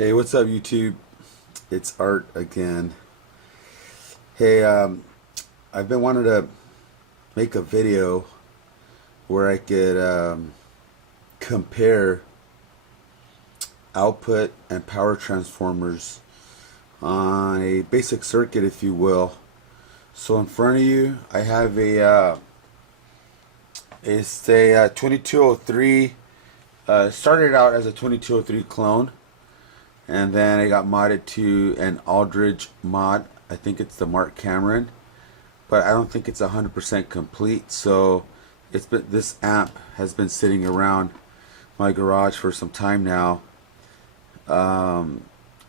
Hey, what's up, YouTube? It's Art again. Hey, I've been wanting to make a video where I could compare output and power transformers on a basic circuit, if you will. So in front of you, I have it's a 2203. Started out as a 2203 clone, and then I got modded to an Aldridge mod. I think it's the Mark Cameron, but I don't think it's 100% complete. So this amp has been sitting around my garage for some time now, and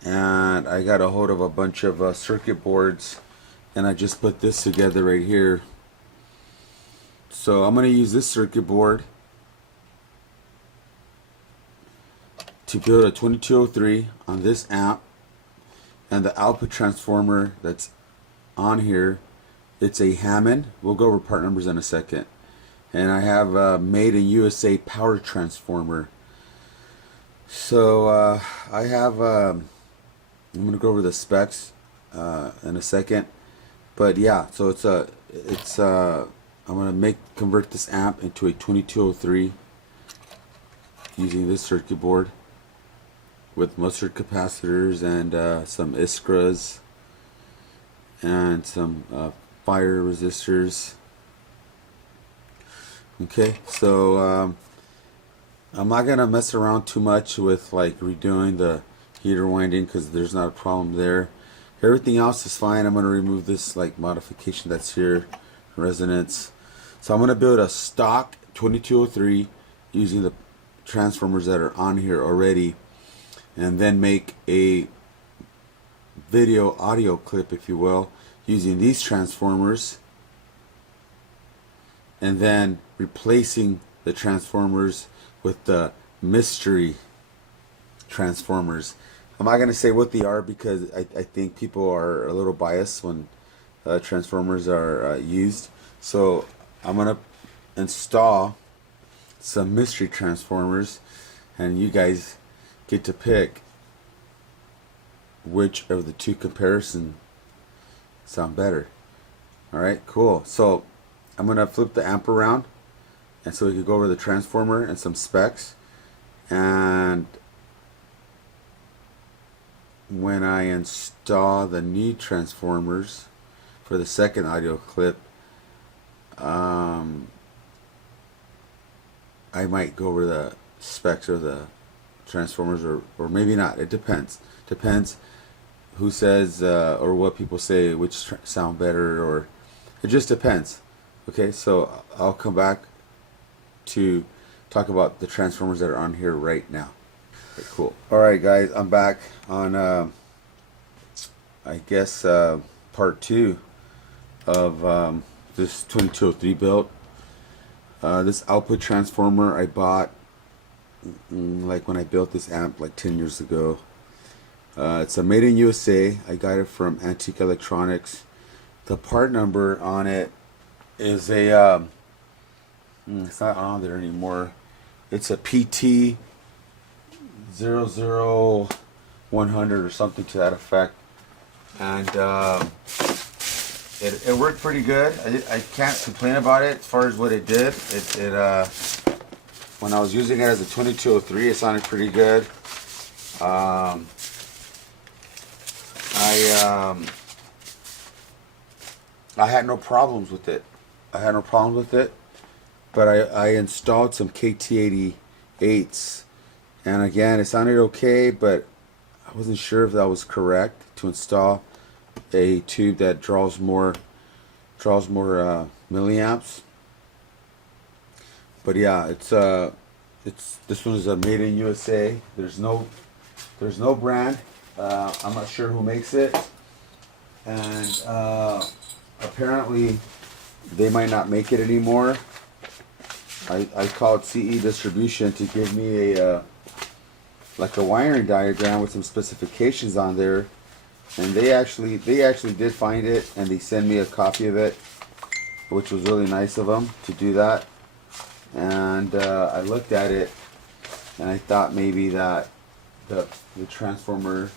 I got a hold of a bunch of circuit boards, and I just put this together right here. So I'm going to use this circuit board to build a 2203 on this amp, and the output transformer that's on here, it's a Hammond. We'll go over part numbers in a second. And I have a made in USA power transformer. So I have I'm going to go over the specs in a second, but yeah, so I'm going to convert this amp into a 2203 using this circuit board with mustard capacitors and some iskras and some fire resistors. Okay, so I'm not gonna mess around too much with like redoing the heater winding because there's not a problem there. Everything else is fine. I'm gonna remove this like modification that's here, resonance. So I'm gonna build a stock 2203 using the transformers that are on here already, and then make a video audio clip, if you will, using these transformers, and then replacing the transformers with the mystery transformers. I'm not going to say what they are because I think people are a little biased when transformers are used. So I'm going to install some mystery transformers, and you guys get to pick which of the two comparisons sound better. Alright, cool. So I'm going to flip the amp around, and so we can go over the transformer and some specs. And when I install the new transformers for the second audio clip, I might go over the specs of the transformers, or maybe not. It depends who says or what people say which sound better, or it just depends. Okay, so I'll come back to talk about the transformers that are on here right now. Okay, cool. Alright guys, I'm back on I guess part 2 of this 2203 build. This output transformer I bought like when I built this amp like 10 years ago. It's a made in USA. I got it from Antique Electronics. The part number on it is a it's not on there anymore. It's a PT 00100 or something to that effect, and it worked pretty good. I can't complain about it as far as what it did. When I was using it as a 2203, it sounded pretty good. I had no problems with it. But I installed some KT88s, and again, it sounded okay, but I wasn't sure if that was correct to install a tube that draws more milliamps. But yeah, it's this one is a made in USA. There's no brand. I'm not sure who makes it, and apparently they might not make it anymore. I called CE Distribution to give me a like a wiring diagram with some specifications on there, and they actually did find it, and they sent me a copy of it, which was really nice of them to do that. And I looked at it, and I thought maybe that the transformer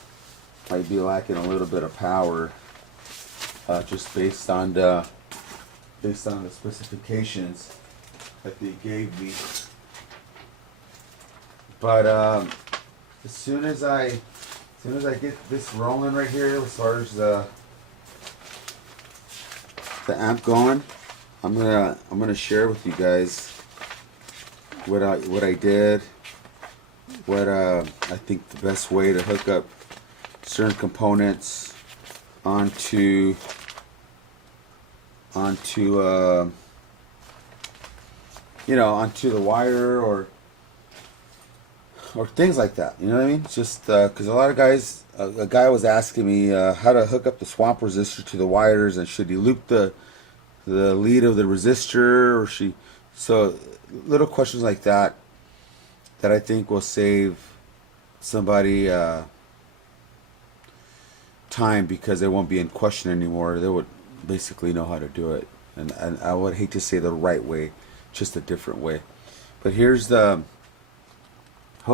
might be lacking a little bit of power, just based on the specifications that they gave me. But as soon as I get this rolling right here, as far as the amp going, I'm gonna share with you guys what I did, what I think the best way to hook up certain components onto onto the wire, or things like that. You know what I mean? It's just because a lot of guys, a guy was asking me how to hook up the swamp resistor to the wires, and should he loop the lead of the resistor, or so little questions like that I think will save somebody time, because they won't be in question anymore. They would basically know how to do it, and I would hate to say the right way, just a different way. But here's hope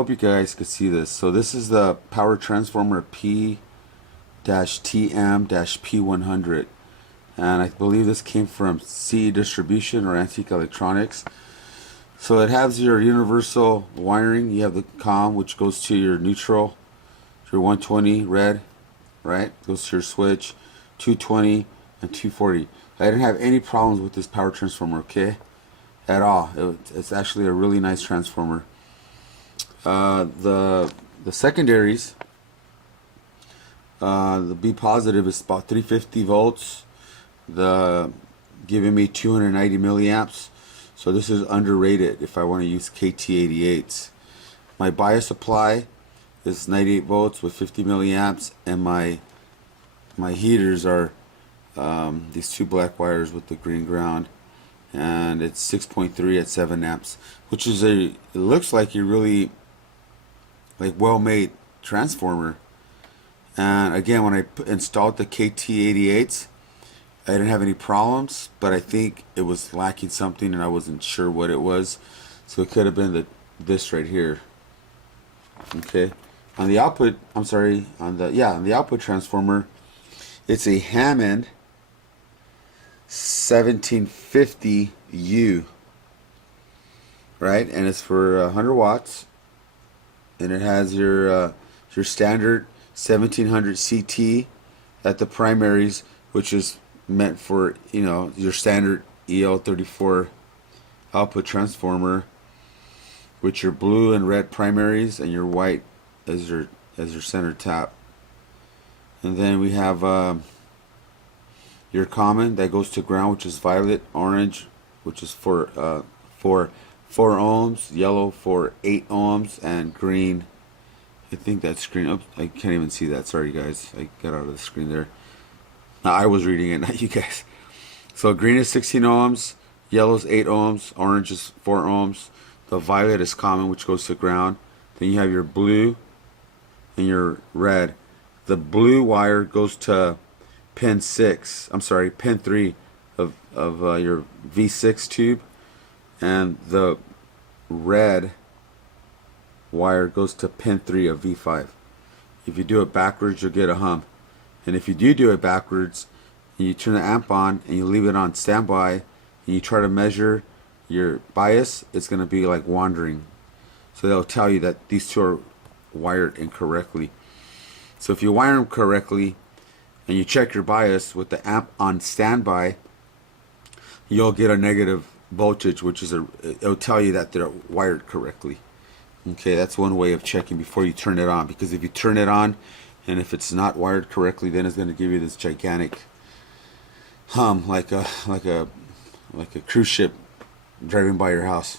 you guys could see this. So this is the power transformer P-TM-P100, and I believe this came from CE Distribution or Antique Electronics. So it has your universal wiring. You have the COM, which goes to your neutral, your 120 red, right? Goes to your switch, 220 and 240. I didn't have any problems with this power transformer, okay, at all. It's actually a really nice transformer. The secondaries, the B positive is about 350 volts, giving me 290 milliamps. So this is underrated if I want to use KT88s. My bias supply is 98 volts with 50 milliamps, and my heaters are these two black wires with the green ground, and it's 6.3 at 7 amps, which is it looks like a really well-made transformer. And again, when I installed the KT88s, I didn't have any problems, but I think it was lacking something, and I wasn't sure what it was. So it could have been this right here. Okay, on the output, on the output transformer, it's a Hammond 1750U, right? And it's for 100 watts, and it has your standard 1700 CT at the primaries, which is meant for your standard EL34 output transformer, with your blue and red primaries and your white as your center tap. And then we have your common that goes to ground, which is violet, orange, which is for 4 ohms, yellow for 8 ohms, and green, I think that's green. Oops, I can't even see that. Sorry guys, I got out of the screen there. Now, I was reading it, not you guys. So green is 16 ohms, yellow is 8 ohms, orange is 4 ohms. The violet is common, which goes to ground. Then you have your blue and your red. The blue wire goes to pin 3 of your V6 tube, and the red wire goes to pin 3 of V5. If you do it backwards, you'll get a hum. And if you do it backwards, and you turn the amp on and you leave it on standby, and you try to measure your bias, it's going to be like wandering. So they'll tell you that these two are wired incorrectly. So if you wire them correctly and you check your bias with the amp on standby, you'll get a negative voltage, which is it'll tell you that they're wired correctly. Okay, that's one way of checking before you turn it on, because if you turn it on and if it's not wired correctly, then it's going to give you this gigantic hum, like a cruise ship driving by your house.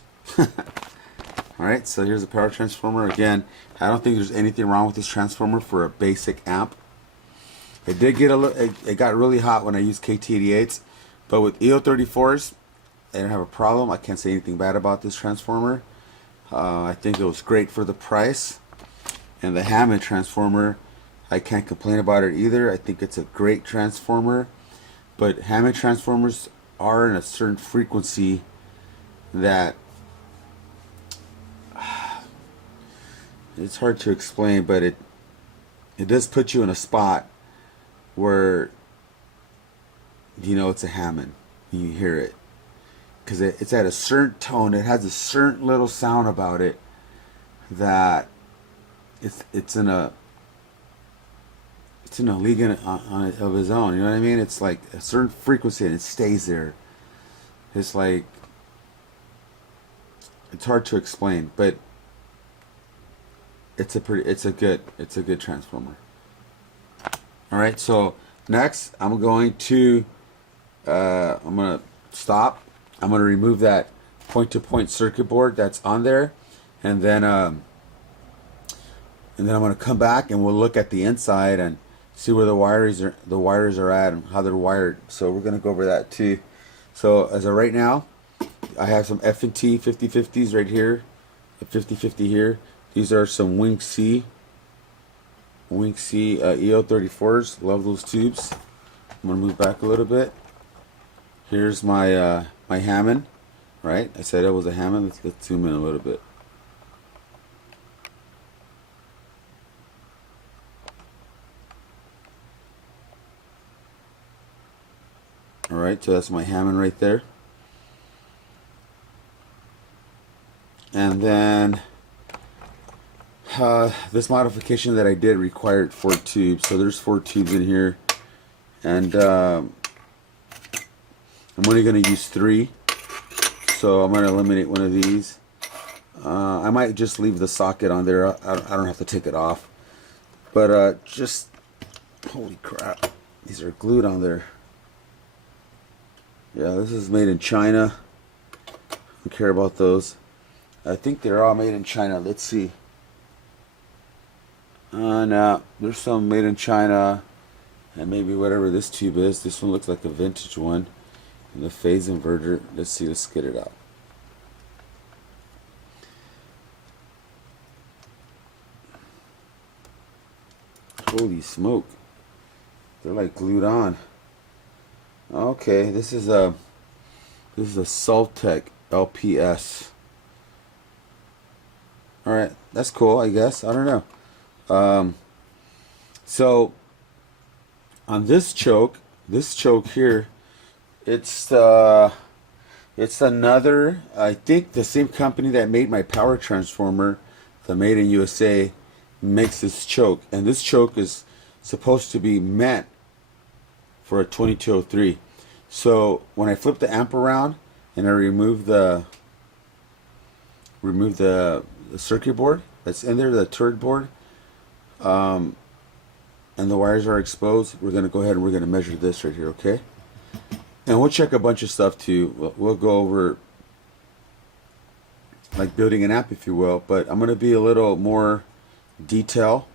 Alright, so here's the power transformer. Again, I don't think there's anything wrong with this transformer for a basic amp. It did get it got really hot when I used KT88s, but with EO34s, I didn't have a problem. I can't say anything bad about this transformer. I think it was great for the price. And the Hammond transformer, I can't complain about it either. I think it's a great transformer. But Hammond transformers are in a certain frequency that it's hard to explain, but it does put you in a spot where you know it's a Hammond. You hear it because it's at a certain tone. It has a certain little sound about it that it's in a league of his own. You know what I mean? It's like a certain frequency and it stays there. It's like it's hard to explain, but it's a good transformer. All right, so next I'm going to I'm gonna stop. I'm gonna remove that point-to-point circuit board that's on there, and then I'm gonna come back and we'll look at the inside and see where the wires are at and how they're wired. So we're gonna go over that too. So as of right now, I have some F&T 5050s right here, a 5050 here. These are some Wing C EO34s. Love those tubes. I'm gonna move back a little bit. Here's my my Hammond, right? I said it was a Hammond. Let's zoom in a little bit. All right, so that's my Hammond right there. And then this modification that I did required 4 tubes. So there's 4 tubes in here, and I'm only going to use 3. So I'm going to eliminate one of these. I might just leave the socket on there. I don't have to take it off. But just, holy crap, these are glued on there. Yeah, this is made in China. Don't care about those. I think they're all made in China. Let's see. No, there's some made in China, and maybe whatever this tube is. This one looks like a vintage one. And the phase inverter. Let's see. Let's get it out. Holy smoke! They're like glued on. Okay, this is a Soltec LPS. All right, that's cool. I guess I don't know. So on this choke here, it's another. I think the same company that made my power transformer, the Made in USA, makes this choke, and this choke is supposed to be meant for a 2203. So when I flip the amp around and I remove the circuit board that's in there, the turret board, and the wires are exposed, we're going to go ahead and we're going to measure this right here, okay? And we'll check a bunch of stuff too. We'll go over like building an amp, if you will, but I'm going to be a little more detail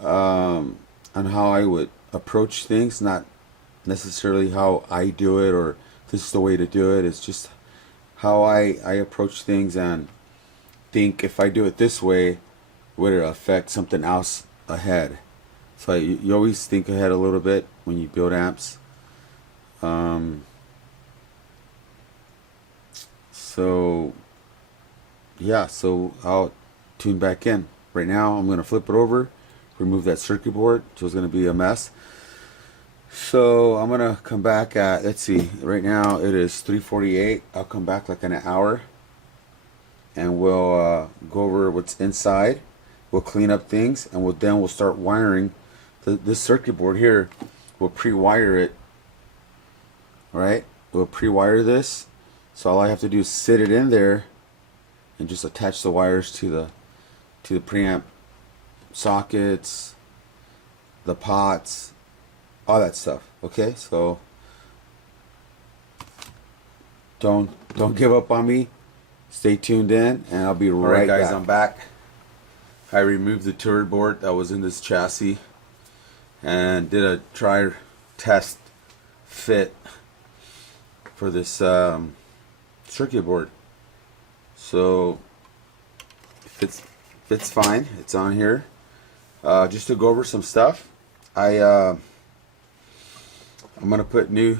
on how I would approach things, not necessarily how I do it or this is the way to do it. It's just how I approach things and think if I do it this way, would it affect something else ahead? So you always think ahead a little bit when you build amps. So yeah, so I'll tune back in. Right now I'm going to flip it over, remove that circuit board, so it's going to be a mess. So I'm going to come back at, let's see, right now it is 3:48. I'll come back like in an hour and we'll go over what's inside. We'll clean up things and we'll start wiring this circuit board here. We'll pre-wire it. Right? We'll pre-wire this. So all I have to do is sit it in there and just attach the wires to the preamp sockets, the pots, all that stuff. Okay, so don't give up on me. Stay tuned in, and I'll be right back. Guys, I'm back. I removed the turret board that was in this chassis and did a try test fit for this circuit board. So fits fine. It's on here. Just to go over some stuff, I'm gonna put new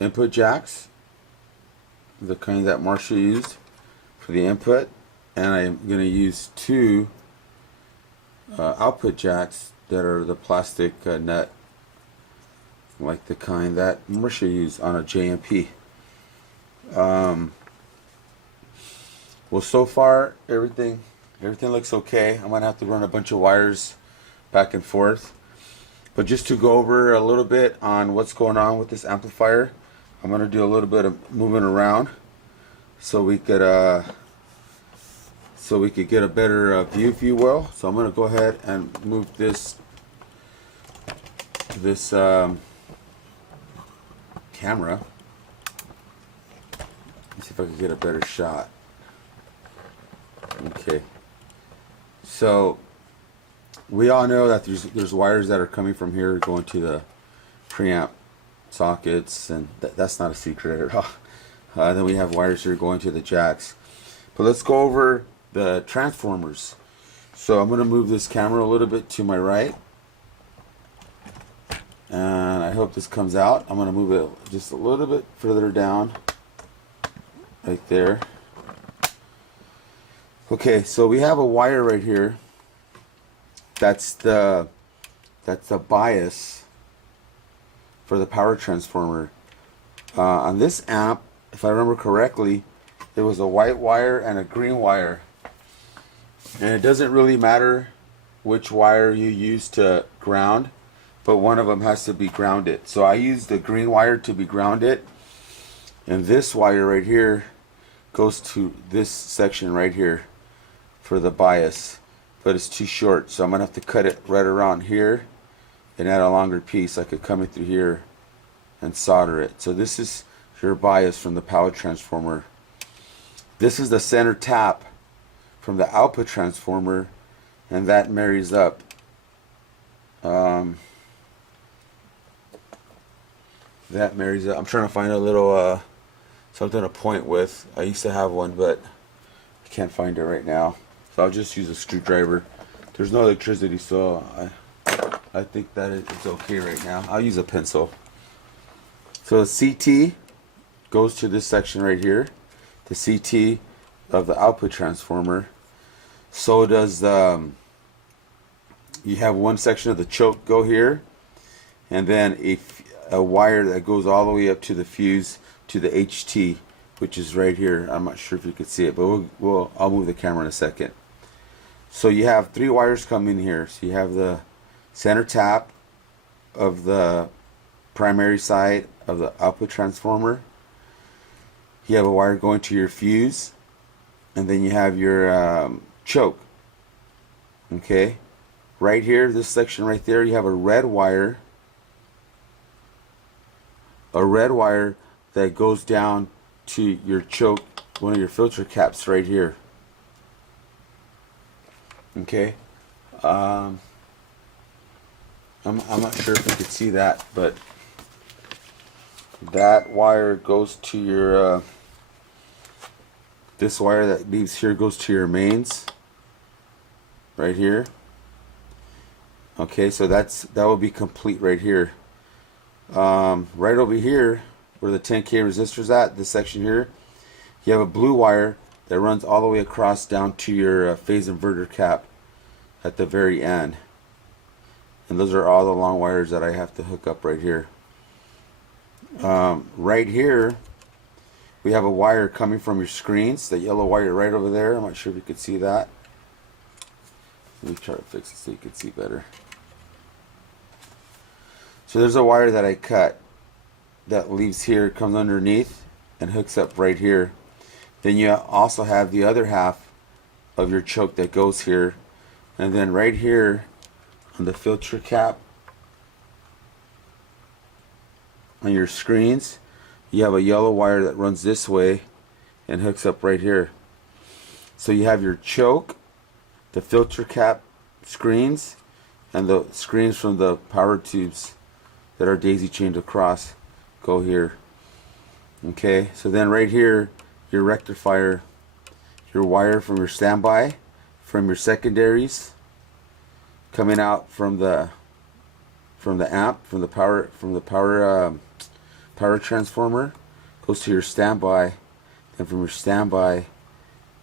input jacks, the kind that Marshall used for the input, and I'm gonna use 2 output jacks that are the plastic nut, like the kind that Marisha used on a JMP. Well, so far everything looks okay. I'm gonna have to run a bunch of wires back and forth. But just to go over a little bit on what's going on with this amplifier, I'm gonna do a little bit of moving around so we could get a better view, if you will. So I'm gonna go ahead and move this camera. Let's see if I can get a better shot. Okay. So we all know that there's wires that are coming from here going to the preamp sockets, and that's not a secret at all. Then we have wires here going to the jacks. But let's go over the transformers. So I'm going to move this camera a little bit to my right, and I hope this comes out. I'm going to move it just a little bit further down, right there. Okay, so we have a wire right here. That's the bias for the power transformer. On this amp, if I remember correctly, there was a white wire and a green wire. And it doesn't really matter which wire you use to ground, but one of them has to be grounded. So I use the green wire to be grounded, and this wire right here goes to this section right here for the bias, but it's too short, so I'm gonna have to cut it right around here and add a longer piece. I could come in through here and solder it. So this is your bias from the power transformer. This is the center tap from the output transformer, and that marries up. That marries up. I'm trying to find a little something to point with. I used to have one, but I can't find it right now. So I'll just use a screwdriver. There's no electricity, so I think that it's okay right now. I'll use a pencil. So the CT goes to this section right here, the CT of the output transformer. So does you have one section of the choke go here, and then a wire that goes all the way up to the fuse to the HT, which is right here. I'm not sure if you could see it, but I'll move the camera in a second. So you have three wires coming here. So you have the center tap of the primary side of the output transformer. You have a wire going to your fuse, and then you have your choke. Okay, right here, this section right there, you have a red wire that goes down to your choke, one of your filter caps right here. Okay, I'm not sure if you could see that, but that wire goes to your this wire that leaves here goes to your mains right here. Okay, so that will be complete right here. Right over here where the 10K resistor's at, this section here, you have a blue wire that runs all the way across down to your phase inverter cap at the very end. And those are all the long wires that I have to hook up right here. Right here we have a wire coming from your screens, the yellow wire right over there. I'm not sure if you could see that. Let me try to fix it so you can see better. So there's a wire that I cut that leaves here, comes underneath and hooks up right here. Then you also have the other half of your choke that goes here, and then right here on the filter cap on your screens, you have a yellow wire that runs this way and hooks up right here. So you have your choke, the filter cap screens, and the screens from the power tubes that are daisy chained across go here. Okay, so then right here, your rectifier, your wire from your standby, from your secondaries, coming out from the amp, from the power transformer, goes to your standby, and from your standby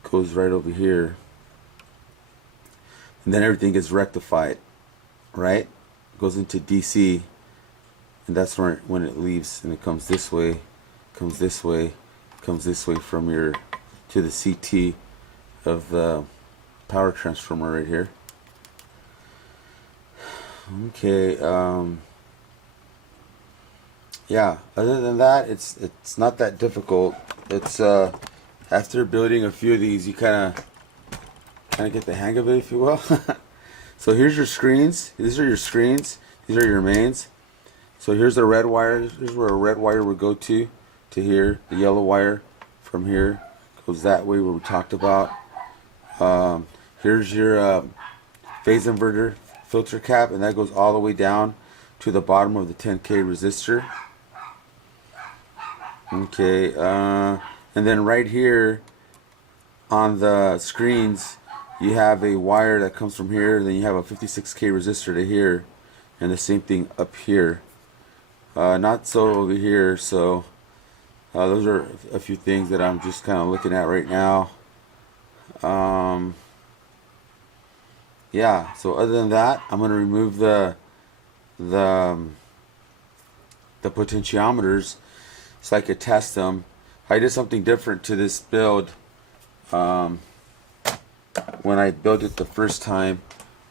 goes right over here. and then everything gets rectified, right? Goes into DC, and that's when it leaves, and it comes this way, comes this way, comes this way from your to the CT of the power transformer right here. Okay, yeah, other than that, it's not that difficult. It's after building a few of these, you kind of get the hang of it, if you will. So here's your screens. These are your screens. These are your mains. So here's the red wire. Here's where a red wire would go to here. The yellow wire from here goes that way where we talked about. Here's your phase inverter filter cap, and that goes all the way down to the bottom of the 10K resistor. Okay, and then right here on the screens, you have a wire that comes from here, then you have a 56K resistor to here, and the same thing up here. Not so over here, so those are a few things that I'm just kind of looking at right now. Yeah, so other than that, I'm going to remove the potentiometers so I could test them. I did something different to this build when I built it the first time.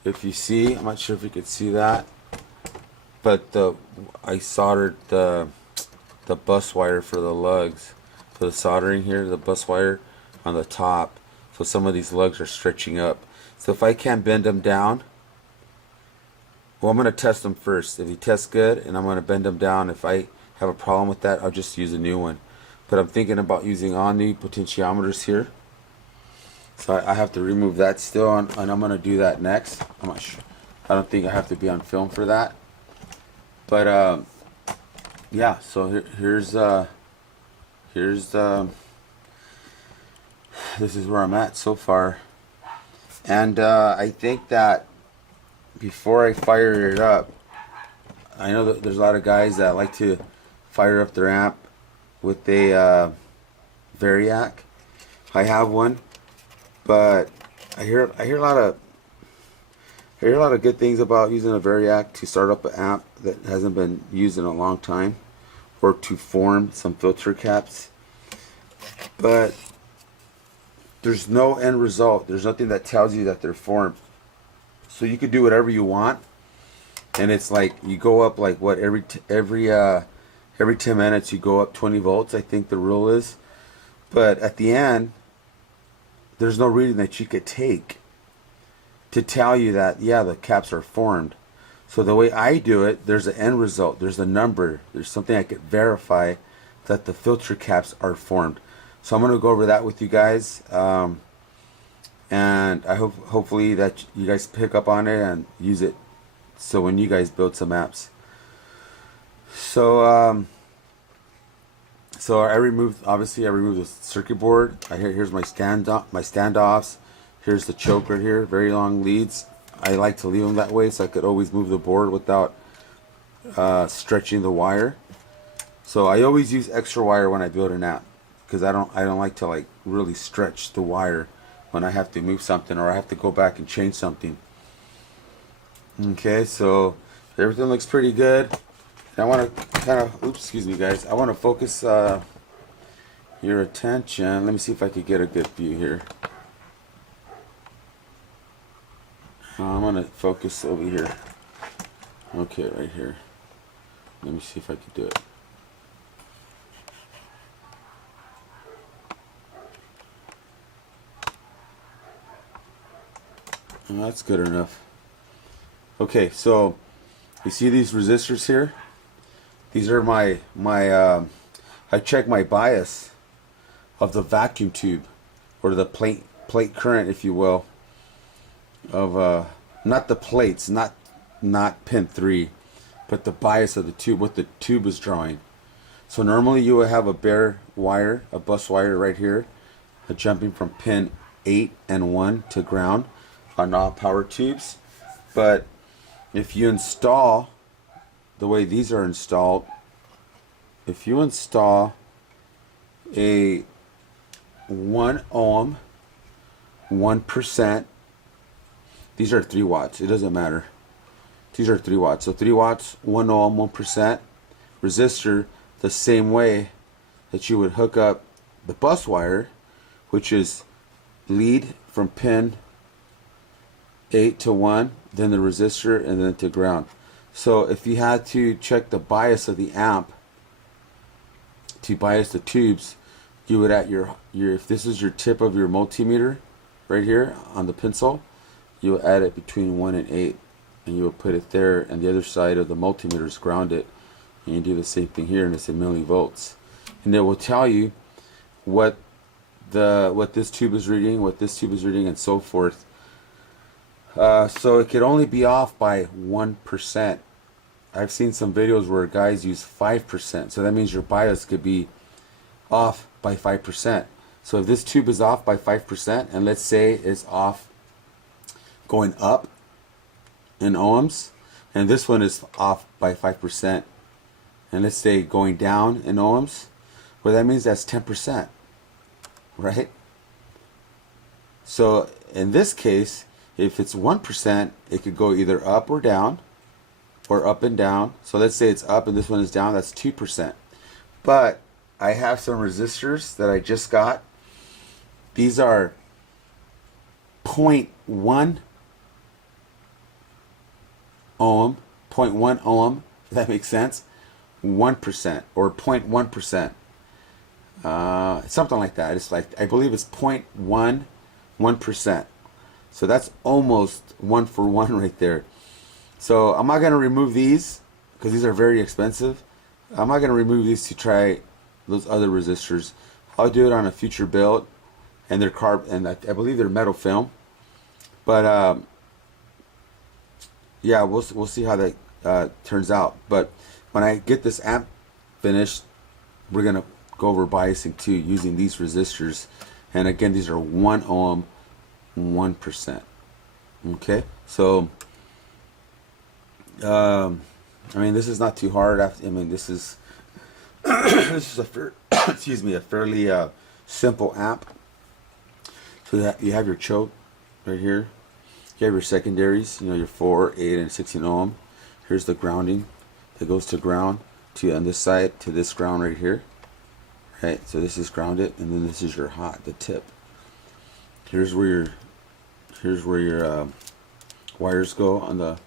If you see, I'm not sure if you could see that, but I soldered the bus wire for the lugs. For the soldering here, the bus wire on the top. So some of these lugs are stretching up. So if I can't bend them down, well, I'm going to test them first. If he tests good, and I'm going to bend them down. If I have a problem with that, I'll just use a new one. But I'm thinking about using Omni potentiometers here. So I have to remove that still, and I'm going to do that next. I'm not sure. I don't think I have to be on film for that. But yeah, so here's this is where I'm at so far. And I think that before I fire it up, I know that there's a lot of guys that like to fire up their amp with a Variac. I have one, but I hear a lot of good things about using a Variac to start up an amp that hasn't been used in a long time, or to form some filter caps. But there's no end result. There's nothing that tells you that they're formed. So you could do whatever you want, and it's like you go up like what every 10 minutes you go up 20 volts. I think the rule is. But at the end, there's no reading that you could take to tell you that yeah, the caps are formed. So the way I do it, there's an end result. There's a number. There's something I could verify that the filter caps are formed. So I'm going to go over that with you guys, and I hopefully that you guys pick up on it and use it. So when you guys build some apps, so I removed the circuit board. Here's my standoffs. Here's the choke right here. Very long leads. I like to leave them that way so I could always move the board without stretching the wire. So I always use extra wire when I build an app, because I don't like to like really stretch the wire when I have to move something or I have to go back and change something. Okay, so everything looks pretty good. I want to kind of, excuse me guys, I want to focus your attention. Let me see if I could get a good view here. I'm going to focus over here. Okay, right here. Let me see if I can do it. And that's good enough. Okay, so you see these resistors here? These are my I check my bias of the vacuum tube, or the plate current, if you will, of not the plates, not pin 3, but the bias of the tube, what the tube is drawing. So normally you will have a bare wire, a bus wire right here, jumping from pin 8 and 1 to ground on all power tubes. But if you install the way these are installed, if you install a 1 ohm 1%, These are 3 watts. It doesn't matter. These are 3 watts. So 3 watts, 1 ohm, 1%. Resistor, the same way that you would hook up the bus wire, which is lead from pin 8 to 1, then the resistor, and then to ground. So if you had to check the bias of the amp to bias the tubes, you would at your if this is your tip of your multimeter right here on the pencil, you will add it between 1 and 8, and you will put it there, and the other side of the multimeter is grounded, and you do the same thing here, and it's in millivolts, and it will tell you what this tube is reading, what this tube is reading, and so forth. So it could only be off by 1%. I've seen some videos where guys use 5%, so that means your bias could be off by 5%. So if this tube is off by 5%, and let's say it's off going up in ohms, and this one is off by 5%, and let's say going down in ohms, well, that means that's 10%, right? So in this case, if it's 1%, it could go either up or down, or up and down. So let's say it's up and this one is down, that's 2%. But I have some resistors that I just got. These are 0.1 ohm, 0.1 ohm, if that makes sense, 1% or 0.1%. Something like that. It's like, I believe it's 0.1, 1%. So that's almost 1 for 1 right there. So I'm not going to remove these because these are very expensive. I'm not going to remove these to try those other resistors. I'll do it on a future build, and they're and I believe they're metal film. But yeah, we'll see how that turns out. But when I get this amp finished, we're gonna go over biasing too using these resistors. And again, these are 1 ohm, 1%. Okay, so I mean, this is not too hard. I mean, this is this is excuse me, a fairly simple amp. So that you have your choke right here. You have your secondaries, your 4, 8, and 16 ohm. Here's the grounding that goes to ground to on this side to this ground right here. Right, so this is grounded, and then this is your hot, the tip. Here's where your wires go on the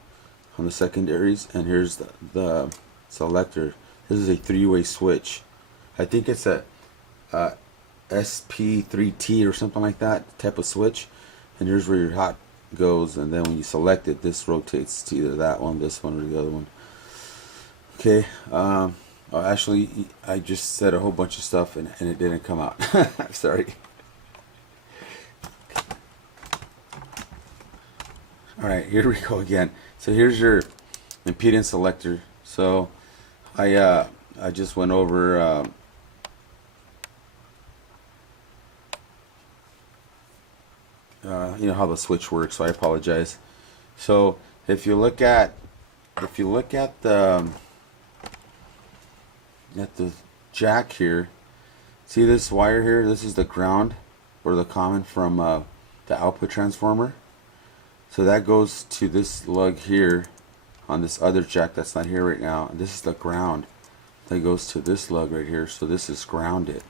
secondaries, and here's the selector. This is a 3-way switch. I think it's a SP3T or something like that type of switch. And here's where your hot goes, and then when you select it, this rotates to either that one, this one, or the other one. Okay. Actually, I just said a whole bunch of stuff and it didn't come out. Sorry. Alright, here we go again. So here's your impedance selector. So I just went over how the switch works, so I apologize. So if you look at the jack here, see this wire here, this is the ground or the common from the output transformer. So that goes to this lug here on this other jack that's not here right now, and this is the ground that goes to this lug right here. So this is grounded.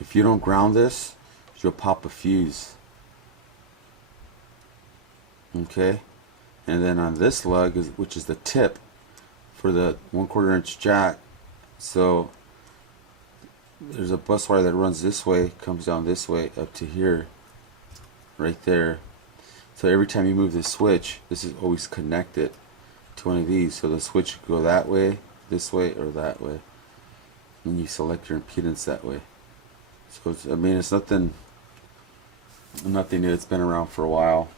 If you don't ground this, you'll pop a fuse. Okay, and then on this lug which is the tip for the 1/4 inch jack, so there's a bus wire that runs this way, comes down this way up to here, right there. So every time you move the switch, this is always connected to one of these. So the switch could go that way, this way, or that way, and you select your impedance that way. So it's, I mean, it's nothing new. It's been around for a while.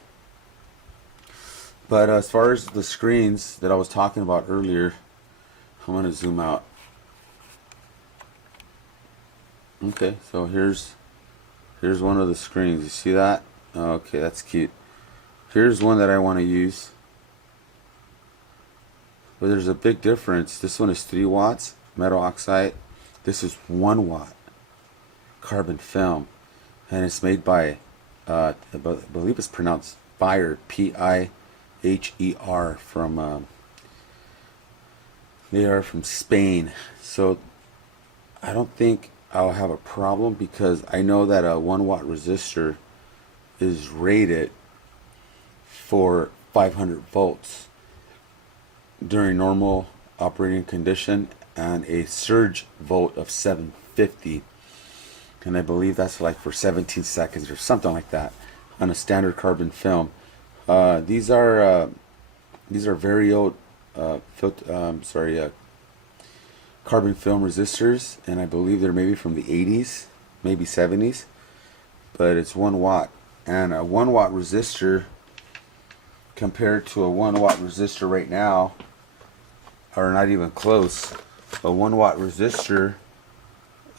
But as far as the screens that I was talking about earlier, I'm going to zoom out. Okay, so here's one of the screens. You see that? Okay, that's cute. Here's one that I want to use. But there's a big difference. This one is 3 watts metal oxide. This is 1 watt carbon film, and it's made by I believe it's pronounced Piher, Piher, from they are from Spain. So I don't think I'll have a problem because I know that a 1 watt resistor is rated for 500 volts during normal operating condition and a surge volt of 750, and I believe that's like for 17 seconds or something like that on a standard carbon film. These are very old carbon film resistors, and I believe they're maybe from the 80s, maybe 70s, but it's 1 watt. And a 1 watt resistor compared to a 1 watt resistor right now are not even close. A 1 watt resistor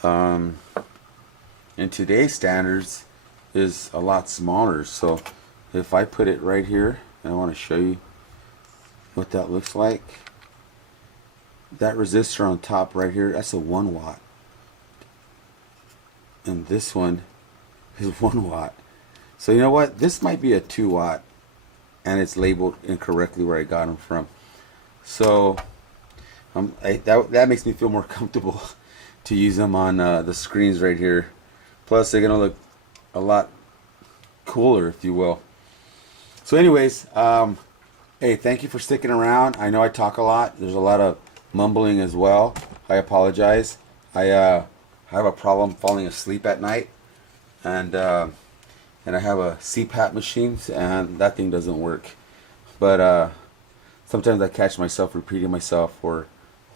in today's standards is a lot smaller. So if I put it right here, and I want to show you what that looks like. That resistor on top right here, that's a 1 watt. And this one is 1 watt. So you know what? This might be a 2 watt and it's labeled incorrectly where I got them from. So that makes me feel more comfortable to use them on the screens right here. Plus they're gonna look a lot cooler, if you will. So anyways, hey, thank you for sticking around. I know I talk a lot. There's a lot of mumbling as well. I apologize. I have a problem falling asleep at night, and I have a CPAP machine, and that thing doesn't work. But sometimes I catch myself repeating myself or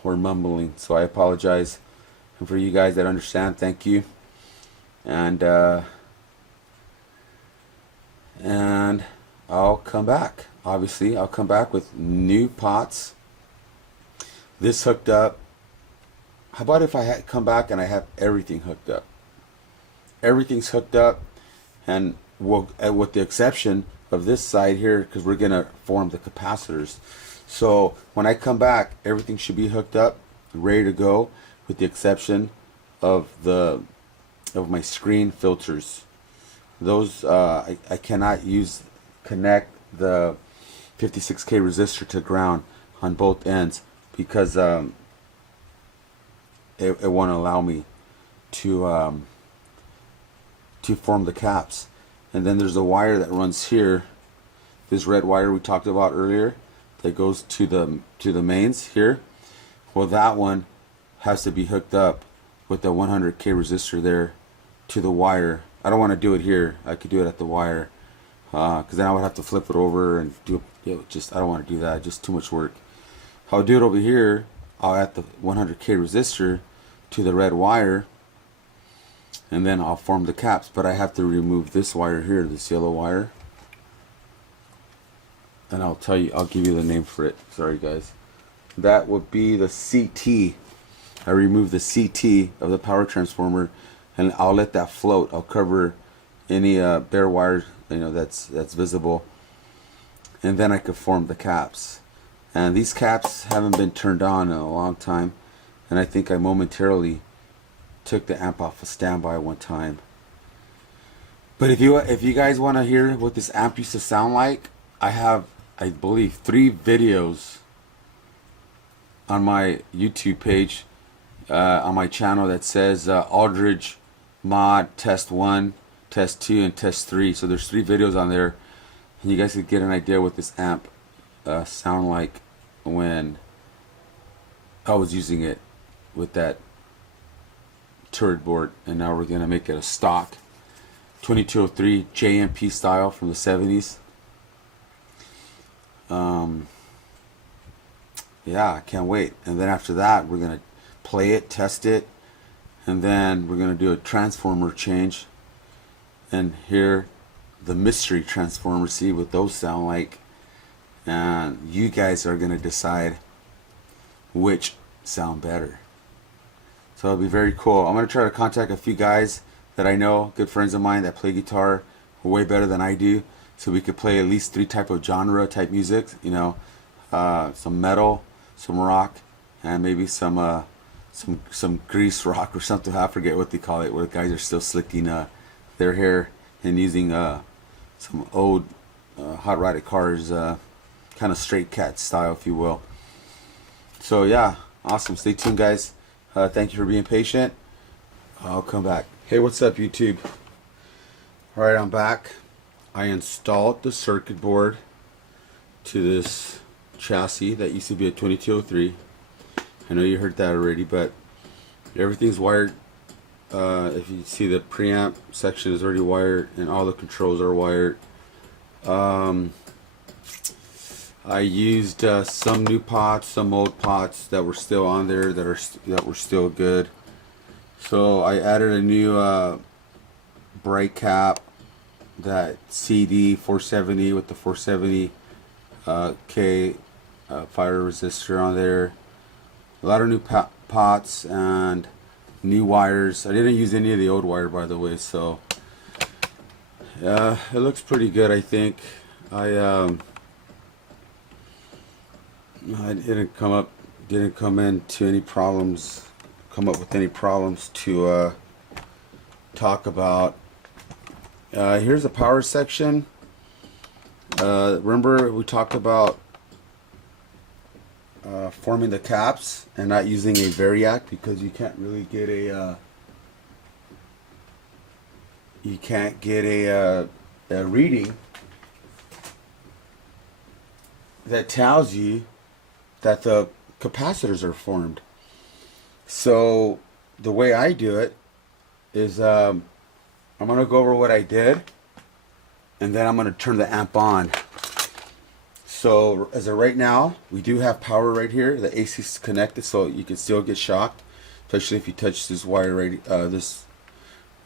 mumbling, so I apologize. And for you guys that understand, thank you. And I'll come back. Obviously, I'll come back with new pots. This hooked up. How about if I come back and I have everything hooked up? Everything's hooked up, and with the exception of this side here, because we're gonna form the capacitors. So when I come back, everything should be hooked up, ready to go, with the exception of my screen filters. Those I cannot connect the 56K resistor to ground on both ends because it won't allow me to form the caps. And then there's a wire that runs here, this red wire we talked about earlier, that goes to the mains here. Well, that one has to be hooked up with the 100K resistor there to the wire. I don't want to do it here. I could do it at the wire, because then I would have to flip it over and do just I don't want to do that. Just too much work. I'll do it over here. I'll add the 100K resistor to the red wire, and then I'll form the caps. But I have to remove this wire here, this yellow wire, and I'll give you the name for it. Sorry guys. That would be the CT. I remove the CT of the power transformer, and I'll let that float. I'll cover any bare wire that's visible, and then I could form the caps. And these caps haven't been turned on in a long time, and I think I momentarily took the amp off of standby one time. But if you guys want to hear what this amp used to sound like, I have, I believe, 3 videos on my YouTube page, on my channel, that says Aldridge Mod Test 1, Test 2, and Test 3. So there's 3 videos on there, and you guys could get an idea what this amp sound like when I was using it with that turret board. And now we're gonna make it a stock 2203 JMP style from the 70s. Yeah, I can't wait. And then after that, we're gonna play it, test it, and then we're gonna do a transformer change and hear the mystery transformer, see what those sound like, and you guys are gonna decide which sound better. So it'll be very cool. I'm gonna try to contact a few guys that I know, good friends of mine that play guitar way better than I do, so we could play at least 3 type of genre type music, some metal, some rock, and maybe some grease rock or something. I forget what they call it, where the guys are still slicking their hair and using some old hot rodded cars, kind of straight cat style, if you will. So yeah, awesome. Stay tuned, guys. Thank you for being patient. I'll come back. Hey, what's up, YouTube? All right, I'm back. I installed the circuit board to this chassis that used to be a 2203. I know you heard that already, but everything's wired. If you see, the preamp section is already wired and all the controls are wired. I used some new pots, some old pots that were still on there that were still good. So I added a new brake cap, that CD 470 with the 470 K fire resistor on there. A lot of new pots and new wires. I didn't use any of the old wire, by the way, so it looks pretty good, I think. I didn't come up with any problems to talk about. Here's the power section. Remember we talked about forming the caps and not using a variac because you can't really get a reading that tells you that the capacitors are formed. So the way I do it is I'm going to go over what I did, and then I'm going to turn the amp on. So as of right now, we do have power right here. The AC is connected, so you can still get shocked, especially if you touch this wire right, the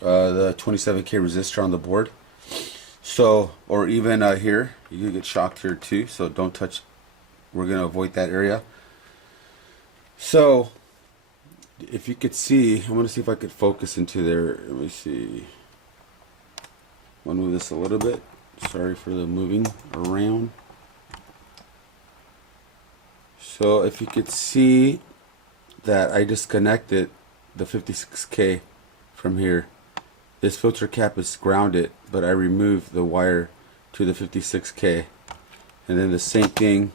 27K resistor on the board. So, or even here, you can get shocked here too. So don't touch. We're going to avoid that area. So if you could see, I'm going to see if I could focus into there. Let me see. I'll move this a little bit. Sorry for the moving around. So if you could see that I disconnected the 56K from here. This filter cap is grounded, but I removed the wire to the 56K. And then the same thing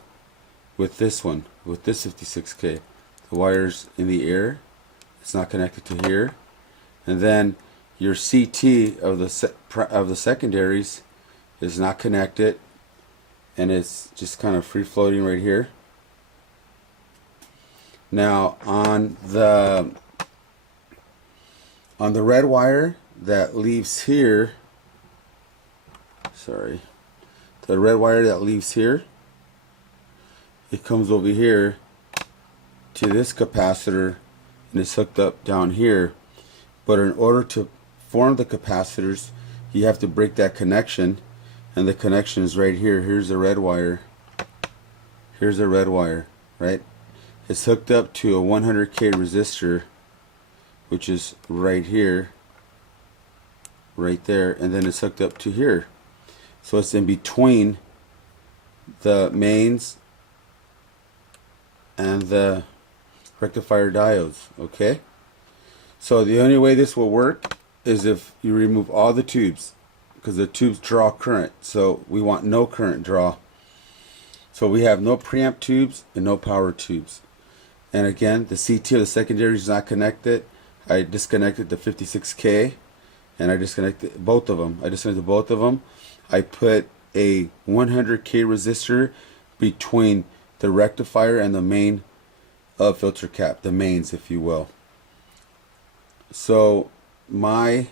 with this one, with this 56K. The wire's in the air. It's not connected to here. And then your CT of the secondaries is not connected, and it's just kind of free floating right here. Now on the red wire that leaves here, the red wire that leaves here, it comes over here to this capacitor and it's hooked up down here. But in order to form the capacitors, you have to break that connection, and the connection is right here. Here's the red wire. Here's the red wire, right? It's hooked up to a 100K resistor, which is right here, right there, and then it's hooked up to here. So it's in between the mains and the rectifier diodes, okay? So the only way this will work is if you remove all the tubes, because the tubes draw current. So we want no current draw. So we have no preamp tubes and no power tubes. And again, the CT of the secondary is not connected. I disconnected the 56K, and I disconnected both of them. I put a 100K resistor between the rectifier and the main filter cap, the mains, if you will. So my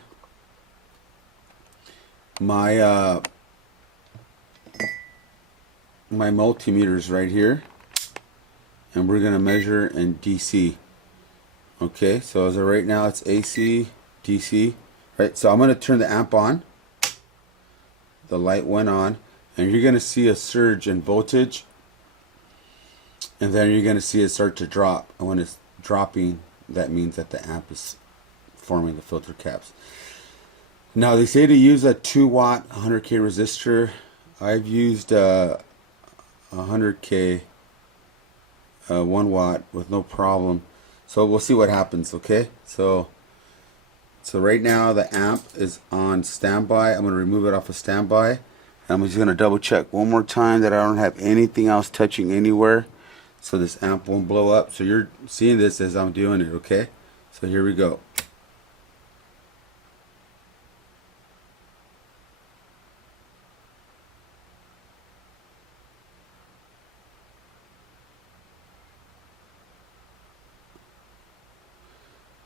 multimeter is right here, and we're gonna measure in DC. Okay, so as of right now it's AC, DC, right? So I'm gonna turn the amp on. The light went on, and you're gonna see a surge in voltage, and then you're gonna see it start to drop. And when it's dropping, that means that the amp is forming the filter caps. Now they say to use a 2-watt 100K resistor. I've used 100K 1 watt with no problem. So we'll see what happens. Okay, so right now the amp is on standby. I'm going to remove it off of standby. I'm just going to double check one more time that I don't have anything else touching anywhere, so this amp won't blow up. So you're seeing this as I'm doing it, okay? So here we go.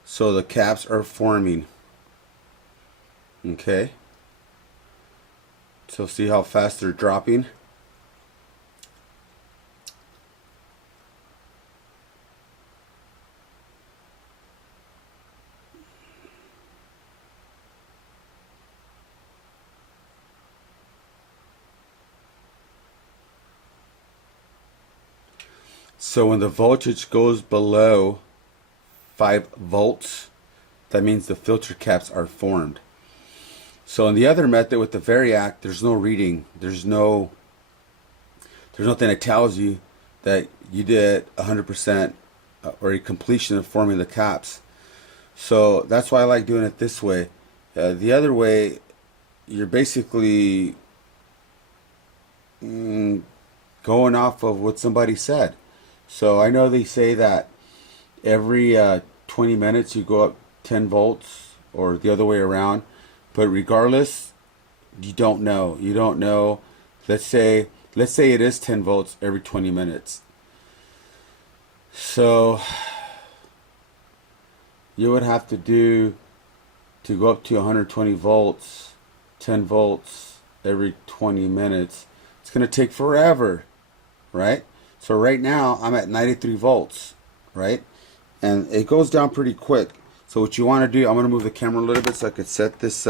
So the caps are forming. Okay. So see how fast they're dropping? So when the voltage goes below 5 volts, that means the filter caps are formed. So in the other method with the Variac, there's no reading. There's nothing that tells you that you did 100% or a completion of forming the caps. So that's why I like doing it this way. The other way, you're basically going off of what somebody said. So I know they say that every 20 minutes you go up 10 volts or the other way around, but regardless, you don't know. You don't know. Let's say it is 10 volts every 20 minutes. So you would have to go up to 120 volts, 10 volts every 20 minutes. It's going to take forever, right? So right now I'm at 93 volts, right? And it goes down pretty quick. So what you want to do, I'm going to move the camera a little bit so I could set this,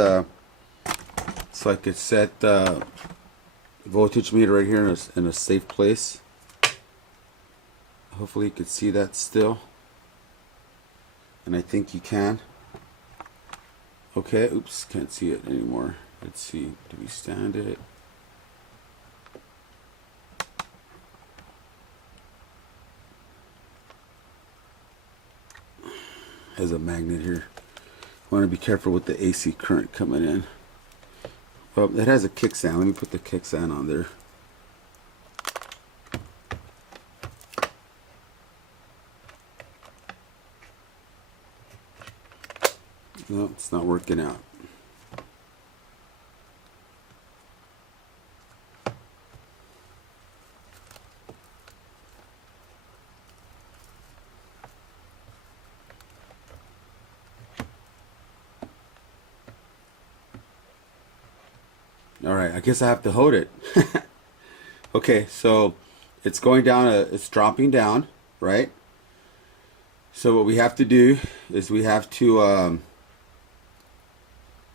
voltage meter right here in a safe place. Hopefully you can see that still. And I think you can. Okay, oops, can't see it anymore. Let's see, do we stand it? Has a magnet here. I want to be careful with the AC current coming in. Well, it has a kickstand. Let me put the kickstand on there. No, it's not working out. Alright, I guess I have to hold it. Okay, so it's going down, it's dropping down, right? So what we have to do is we have to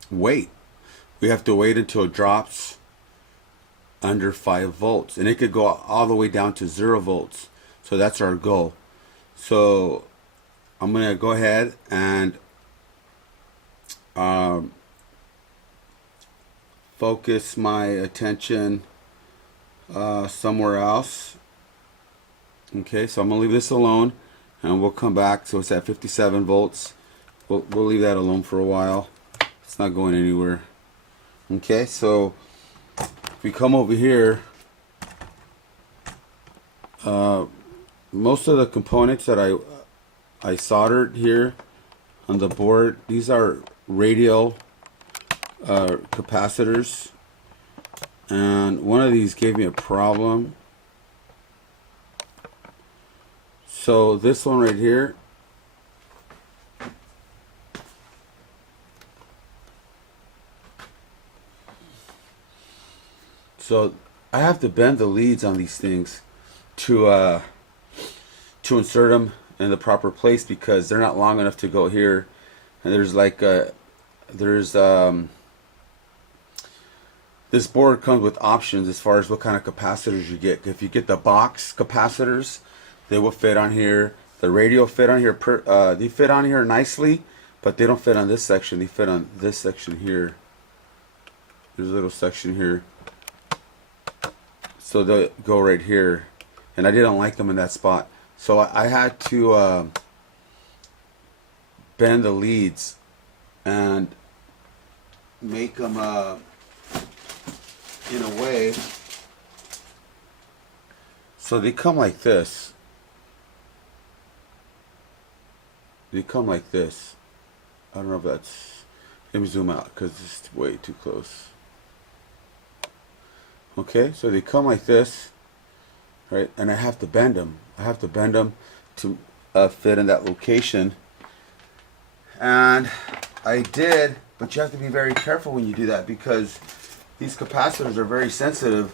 wait. We have to wait until it drops under 5 volts. And it could go all the way down to 0 volts. So that's our goal. So I'm going to go ahead and focus my attention somewhere else. Okay, so I'm going to leave this alone and we'll come back. So it's at 57 volts. We'll leave that alone for a while. It's not going anywhere. Okay, so if we come over here, most of the components that I soldered here on the board, these are radial capacitors, and one of these gave me a problem. So this one right here, so I have to bend the leads on these things to insert them in the proper place because they're not long enough to go here. And there's like this board comes with options as far as what kind of capacitors you get. If you get the box capacitors, they will fit on here. The radio fit on here. They fit on here nicely, but they don't fit on this section. They fit on this section here. There's a little section here. So they'll go right here. And I didn't like them in that spot. So I had to bend the leads and make them in a way. So they come like this. They come like this. I don't know if that's... Let me zoom out because it's way too close. Okay, so they come like this, right? And I have to bend them. I have to bend them to fit in that location. And I did, but you have to be very careful when you do that because these capacitors are very sensitive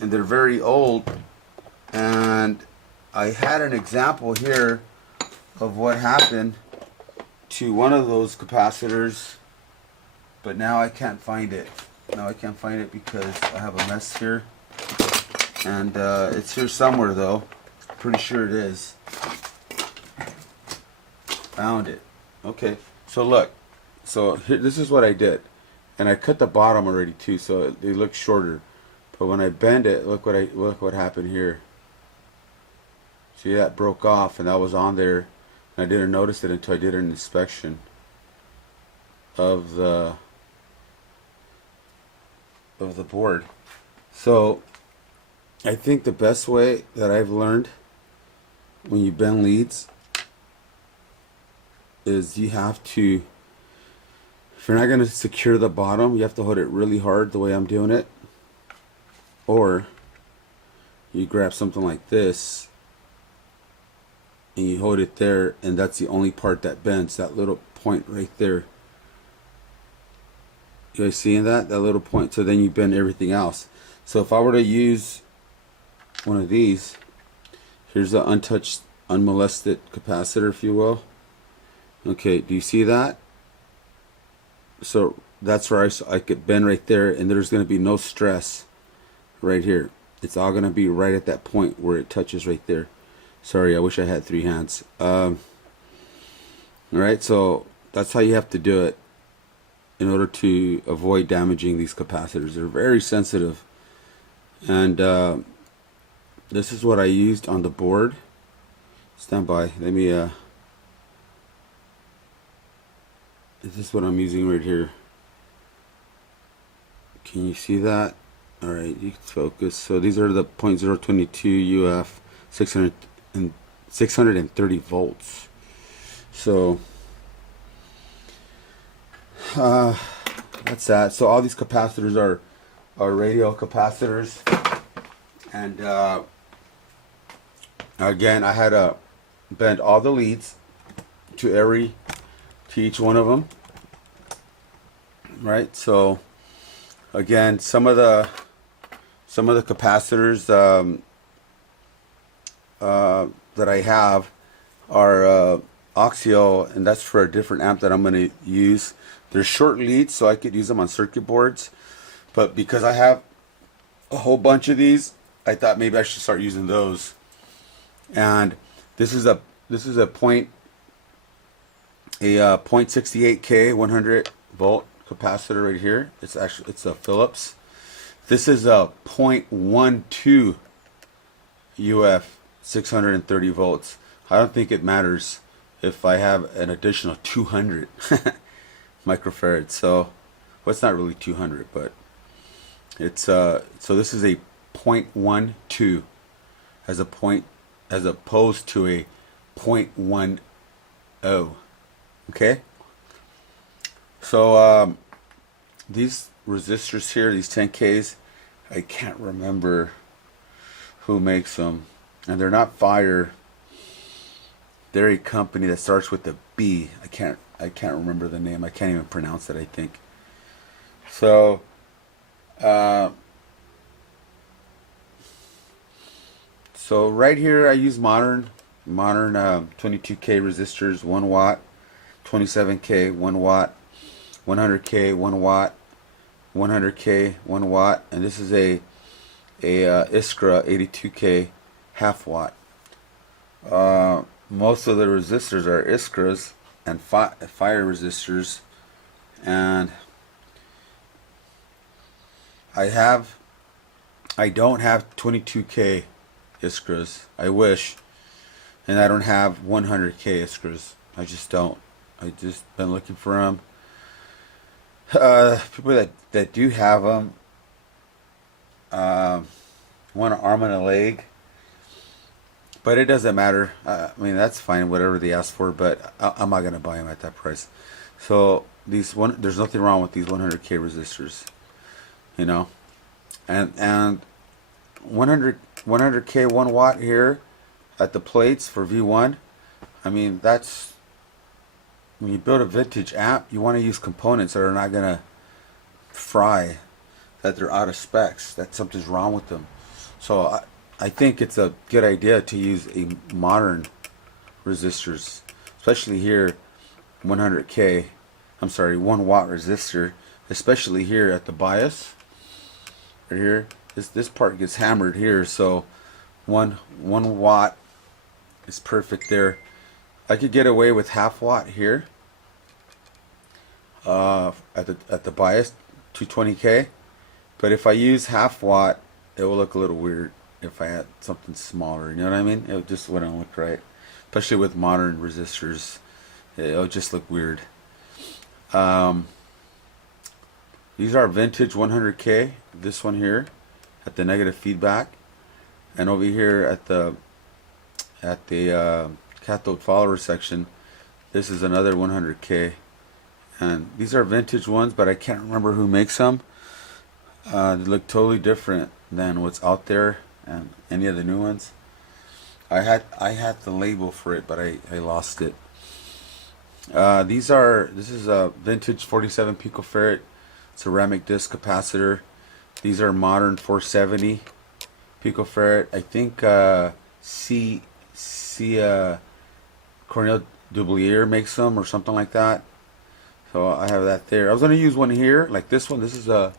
and they're very old. And I had an example here of what happened to one of those capacitors, but now I can't find it. Now I can't find it because I have a mess here. And it's here somewhere though. Pretty sure it is. Found it. Okay, so look. So here, this is what I did. And I cut the bottom already too, so they look shorter. But when I bend it, look what happened here. See, that broke off and that was on there. And I didn't notice it until I did an inspection of the board. So I think the best way that I've learned when you bend leads is you have to, if you're not going to secure the bottom, you have to hold it really hard the way I'm doing it, or you grab something like this and you hold it there, and that's the only part that bends, that little point right there. You guys seeing that little point? So then you bend everything else. So if I were to use one of these, here's the untouched, unmolested capacitor, if you will. Okay, do you see that? So that's where I could bend right there, and there's going to be no stress right here. It's all going to be right at that point where it touches right there. Sorry, I wish I had 3 hands. Alright, so that's how you have to do it in order to avoid damaging these capacitors. They're very sensitive. And this is what I used on the board. Stand by. Let me... this is what I'm using right here. Can you see that? Alright, you can focus. So these are the 0.022 UF 630 volts. So that's that. So all these capacitors are radial capacitors, and again, I had to bend all the leads to each one of them, right? So again, some of the capacitors that I have are Oxio, and that's for a different amp that I'm going to use. They're short leads, so I could use them on circuit boards, but because I have a whole bunch of these, I thought maybe I should start using those. And this is a 0.68K 100 volt capacitor right here. It's a Philips. This is a 0.12 UF 630 volts. I don't think it matters if I have an additional 200 microfarads. So, well, it's not really 200, but it's so this is a 0.12 as opposed to a 0.10. Okay. So these resistors here, these 10Ks, I can't remember who makes them, and they're not Fire. They're a company that starts with a B. I can't remember the name. I can't even pronounce it, I think. So so right here I use modern 22K resistors, 1 watt, 27K, 1 watt, 100K, 1 watt, 100K, 1 watt, and this is a Iskra 82K half watt. Most of the resistors are Iskras and Fire resistors, and I don't have 22K Iskras. I wish. And I don't have 100K Iskras. I just don't. I just been looking for them. People that do have them, one arm and a leg. But it doesn't matter. I mean, that's fine, whatever they ask for. But I'm not gonna buy them at that price. So there's nothing wrong with these 100K resistors, you know. And 100K 1 watt here at the plates for V1. I mean, that's when you build a vintage amp, you want to use components that are not gonna fry, that they're out of specs, that something's wrong with them. So I think it's a good idea to use a modern resistors, especially here 100K, I'm sorry, 1 watt resistor, especially here at the bias. Right here, this part gets hammered here, so one watt is perfect there. I could get away with half watt here at the bias, 220K. But if I use half watt, it will look a little weird if I had something smaller. You know what I mean? It just wouldn't look right, especially with modern resistors. It'll just look weird. These are vintage 100K. This one here at the negative feedback, and over here at the cathode follower section, this is another 100K. And these are vintage ones, but I can't remember who makes them. They look totally different than what's out there and any of the new ones. I had the label for it, but I lost it. This is a vintage 47 picofarad ceramic disc capacitor. These are modern 470 picofarad. I think Cornell Dublier makes them or something like that. So I have that there. I was gonna use one here, like this one. This is a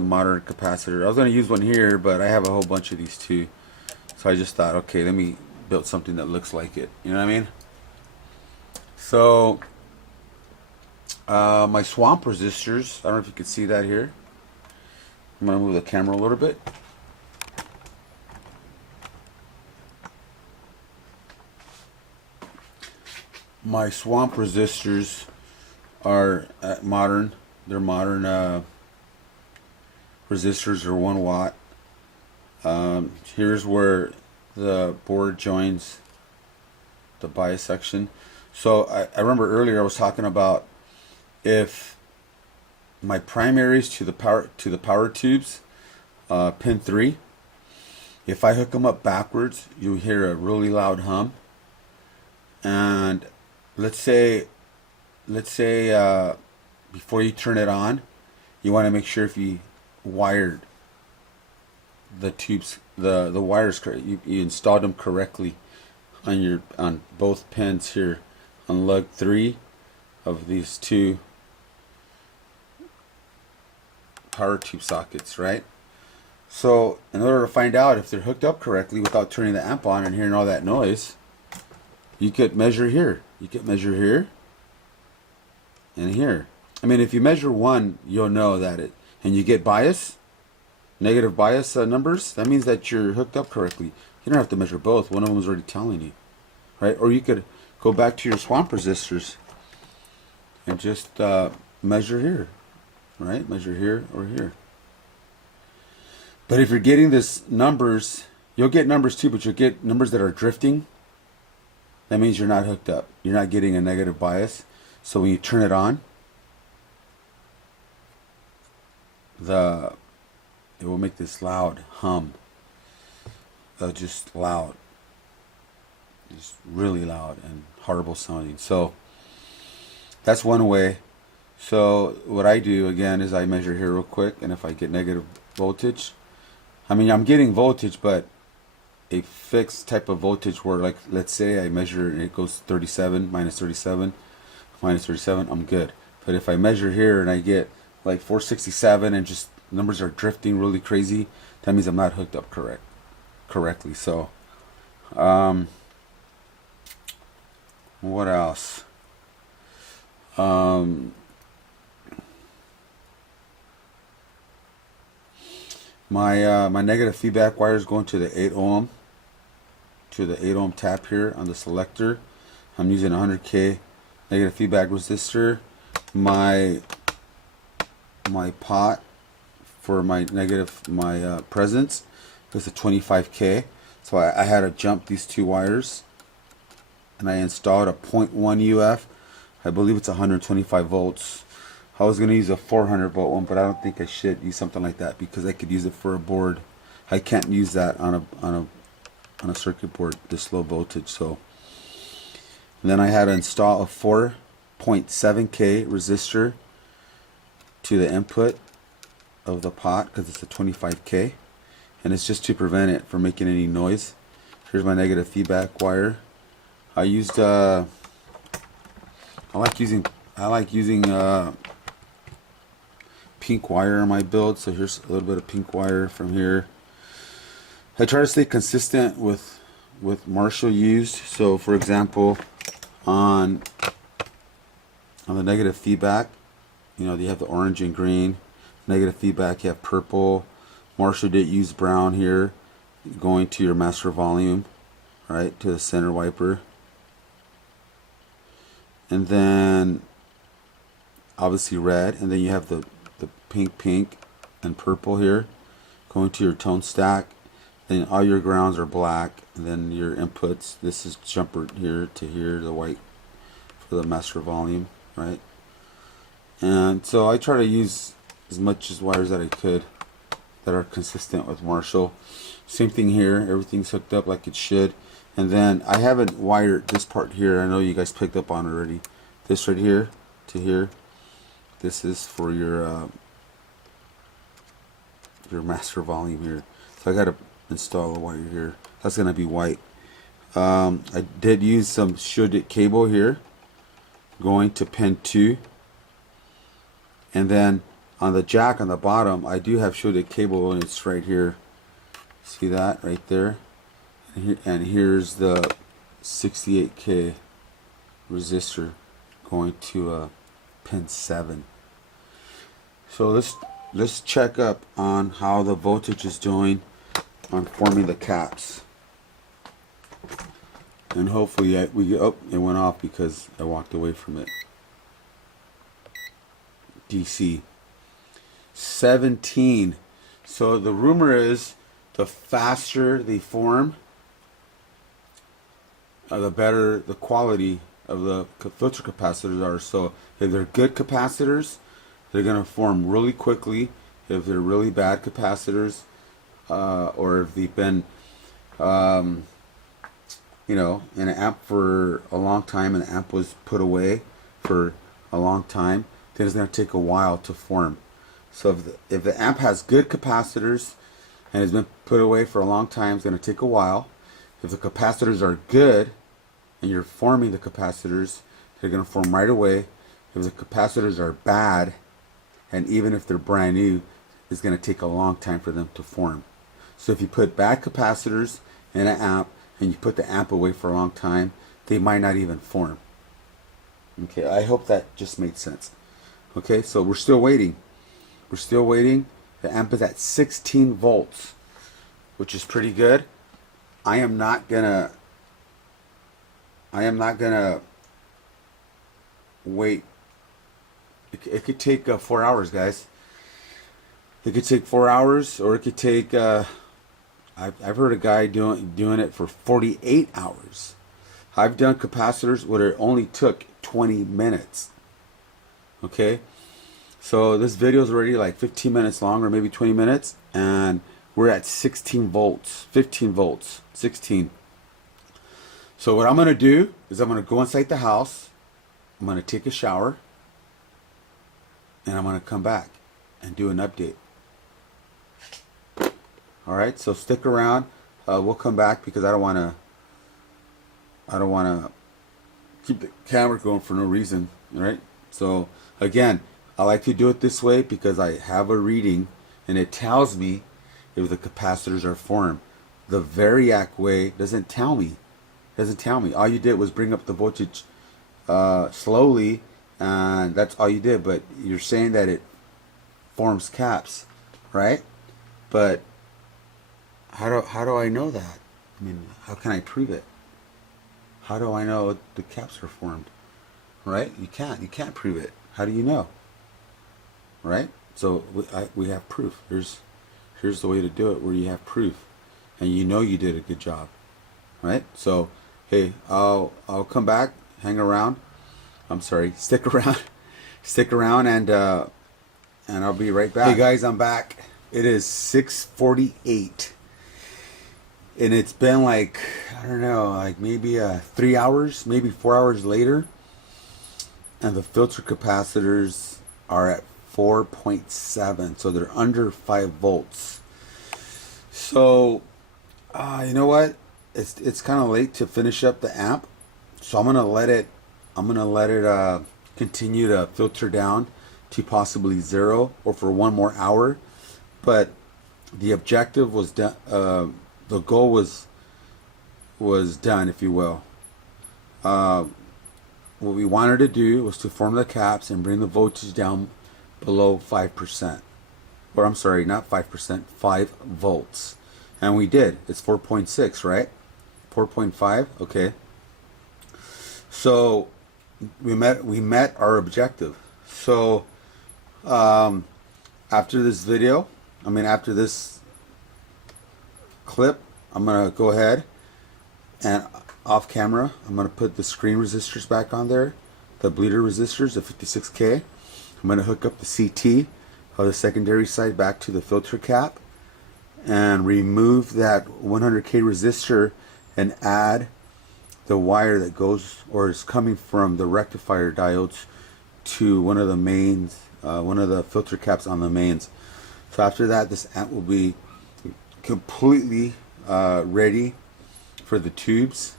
modern capacitor. I was gonna use one here, but I have a whole bunch of these too. So I just thought, okay, let me build something that looks like it. You know what I mean? So my swamp resistors. I don't know if you can see that here. I'm gonna move the camera a little bit. My swamp resistors are modern. They're modern resistors are 1 watt. Here's where the board joins the bias section. So I remember earlier I was talking about if my primaries to the power tubes, pin 3, if I hook them up backwards, you'll hear a really loud hum. And let's say before you turn it on, you want to make sure if you wired the tubes, the wires, you installed them correctly on both pins here on lug 3 of these 2 power tube sockets, right? So in order to find out if they're hooked up correctly without turning the amp on and hearing all that noise, you could measure here. You could measure here and here. I mean, if you measure one, you'll know that and you get bias, negative bias numbers, that means that you're hooked up correctly. You don't have to measure both. One of them is already telling you, right? Or you could go back to your swamp resistors and just measure here, right? Measure here or here. But if you're getting this numbers, you'll get numbers too, but you'll get numbers that are drifting. That means you're not hooked up. You're not getting a negative bias. So when you turn it on, it will make this loud hum. Just loud. Just really loud and horrible sounding. So that's one way. So what I do again is I measure here real quick, and if I get negative voltage, I mean I'm getting voltage, but a fixed type of voltage where, like, let's say I measure and it goes 37, minus 37, minus 37, I'm good. But if I measure here and I get like 467 and just numbers are drifting really crazy, that means I'm not hooked up correctly. So what else? My negative feedback wire is going to the 8 ohm tap here on the selector. I'm using 100K negative feedback resistor. My pot for my presence. It's a 25K. So I had to jump these two wires, and I installed a 0.1 UF. I believe it's 125 volts. I was going to use a 400 volt one, but I don't think I should use something like that because I could use it for a board. I can't use that on a circuit board, this low voltage. So and then I had to install a 4.7K resistor to the input of the pot because it's a 25K, and it's just to prevent it from making any noise. Here's my negative feedback wire. I used I like using pink wire in my build, so here's a little bit of pink wire from here. I try to stay consistent with Marshall used. So for example, on the negative feedback, you know, you have the orange and green. Negative feedback, you have purple. Marshall did use brown here, going to your master volume, right, to the center wiper. And then obviously red, and then you have the pink and purple here going to your tone stack. Then all your grounds are black, and then your inputs, this is jumper here to here, the white for the master volume, right? And so I try to use as much as wires that I could that are consistent with Marshall. Same thing here, everything's hooked up like it should. And then I haven't wired this part here. I know you guys picked up on it already. This right here to here, this is for your master volume here. So I got to install a wire here. That's going to be white. I did use some shielded cable here going to pin 2. And then on the jack on the bottom, I do have shielded cable, and it's right here. See that right there? And here's the 68K resistor going to pin 7. So let's check up on how the voltage is doing on forming the caps. And hopefully it went off because I walked away from it. DC 17. So the rumor is the faster they form, the better the quality of the filter capacitors are. So if they're good capacitors, they're going to form really quickly. If they're really bad capacitors, or if they've been you know, in an amp for a long time and the amp was put away for a long time, then it's going to take a while to form. So if the amp has good capacitors and has been put away for a long time, it's going to take a while. If the capacitors are good and you're forming the capacitors, they're going to form right away. If the capacitors are bad, and even if they're brand new, it's going to take a long time for them to form. So if you put bad capacitors in an amp and you put the amp away for a long time, they might not even form. Okay, I hope that just made sense. Okay, so we're still waiting. We're still waiting. The amp is at 16 volts, which is pretty good. I am not gonna wait. It could take 4 hours, guys. It could take 4 hours, or it could take I've heard a guy doing it for 48 hours. I've done capacitors where it only took 20 minutes. Okay, so this video is already like 15 minutes long, or maybe 20 minutes, and we're at 16 volts, 15 volts, 16. So what I'm going to do is I'm going to go inside the house, I'm going to take a shower, and I'm going to come back and do an update. Alright, so stick around. We'll come back because I don't want to keep the camera going for no reason. Alright, so again, I like to do it this way because I have a reading and it tells me if the capacitors are formed. The Variac way doesn't tell me. All you did was bring up the voltage slowly, and that's all you did. But you're saying that it forms caps, right? But how do I know that? I mean, how can I prove it? How do I know the caps are formed? Right? You can't prove it. How do you know? Right? So we have proof. Here's the way to do it, where you have proof, and you know you did a good job, right? So, hey, I'll come back, hang around. I'm sorry, stick around, stick around, and I'll be right back. Hey guys, I'm back. It is 6:48, and it's been like, I don't know, like maybe 3 hours, maybe 4 hours later, and the filter capacitors are at 4.7, so they're under 5 volts. So, you know what? It's kind of late to finish up the amp, so I'm gonna let it continue to filter down to possibly 0 or for 1 more hour. But the objective was done. The goal was done, if you will. What we wanted to do was to form the caps and bring the voltage down below 5%. Or I'm sorry, not 5%, 5 volts. And we did. It's 4.6, right? 4.5, okay. So we met our objective. So after this video, after this clip, I'm gonna go ahead and off camera, I'm gonna put the screen resistors back on there, the bleeder resistors, the 56K. I'm gonna hook up the CT of the secondary side back to the filter cap and remove that 100K resistor and add the wire that goes or is coming from the rectifier diodes to one of the mains, one of the filter caps on the mains. So after that, this amp will be completely ready for the tubes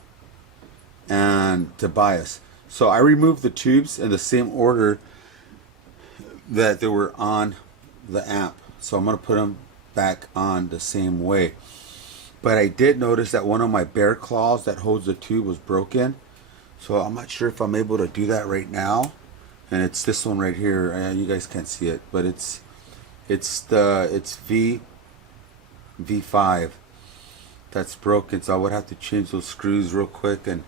and to bias. So I removed the tubes in the same order that they were on the amp. So I'm going to put them back on the same way. But I did notice that one of my bear claws that holds the tube was broken. So I'm not sure if I'm able to do that right now. And it's this one right here. You guys can't see it, but it's V5 that's broken. So I would have to change those screws real quick, and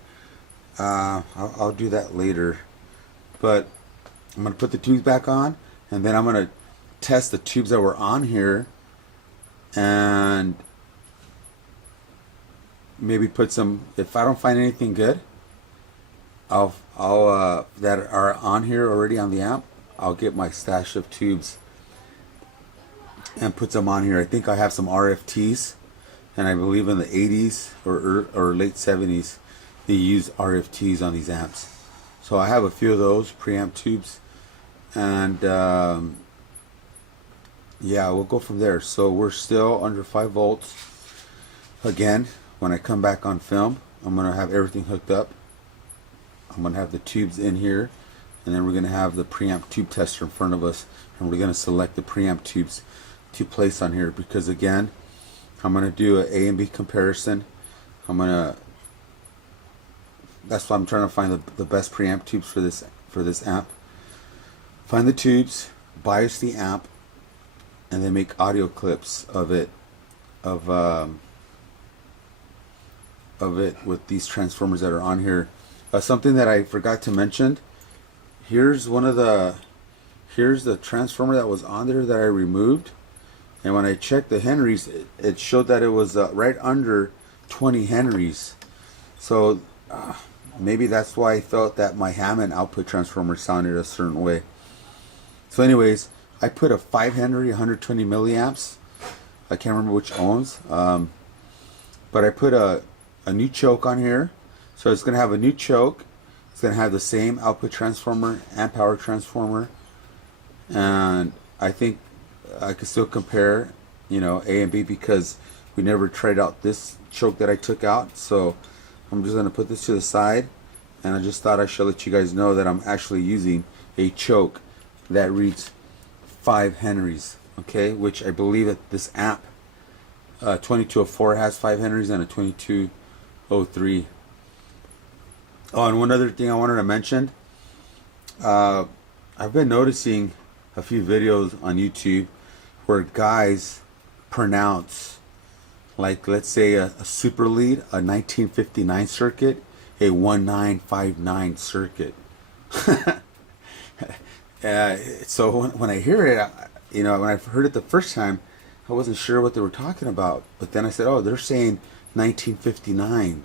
I'll do that later. But I'm gonna put the tubes back on, and then I'm gonna test the tubes that were on here, and maybe put some. If I don't find anything good, I'll that are on here already on the amp, I'll get my stash of tubes and put them on here. I think I have some RFTs, and I believe in the 80s or late 70s they use RFTs on these amps. So I have a few of those preamp tubes, and yeah, we'll go from there. So we're still under 5 volts. Again, when I come back on film, I'm gonna have everything hooked up. I'm gonna have the tubes in here, and then we're gonna have the preamp tube tester in front of us, and we're gonna select the preamp tubes to place on here, because again, I'm gonna do an A and B comparison. That's why I'm trying to find the best preamp tubes for this amp. Find the tubes, bias the amp, and then make audio clips of it with these transformers that are on here. Something that I forgot to mention. Here's the transformer that was on there that I removed, and when I checked the Henrys, it showed that it was right under 20 Henrys. So maybe that's why I thought that my Hammond output transformer sounded a certain way. So anyways, I put a 5 Henry 120 milliamps. I can't remember which ohms, but I put a new choke on here. So it's going to have a new choke. It's going to have the same output transformer and power transformer. And I think I could still compare, A and B, because we never tried out this choke that I took out. So I'm just going to put this to the side. And I just thought I should let you guys know that I'm actually using a choke that reads 5 Henrys. Okay, which I believe that this amp 2204 has 5 Henrys and a 2203. Oh, and one other thing I wanted to mention. I've been noticing a few videos on YouTube where guys pronounce, like, let's say a super lead, a 1959 circuit, a 1959 circuit. So when I hear it, you know, when I heard it the first time, I wasn't sure what they were talking about. But then I said, oh, they're saying 1959,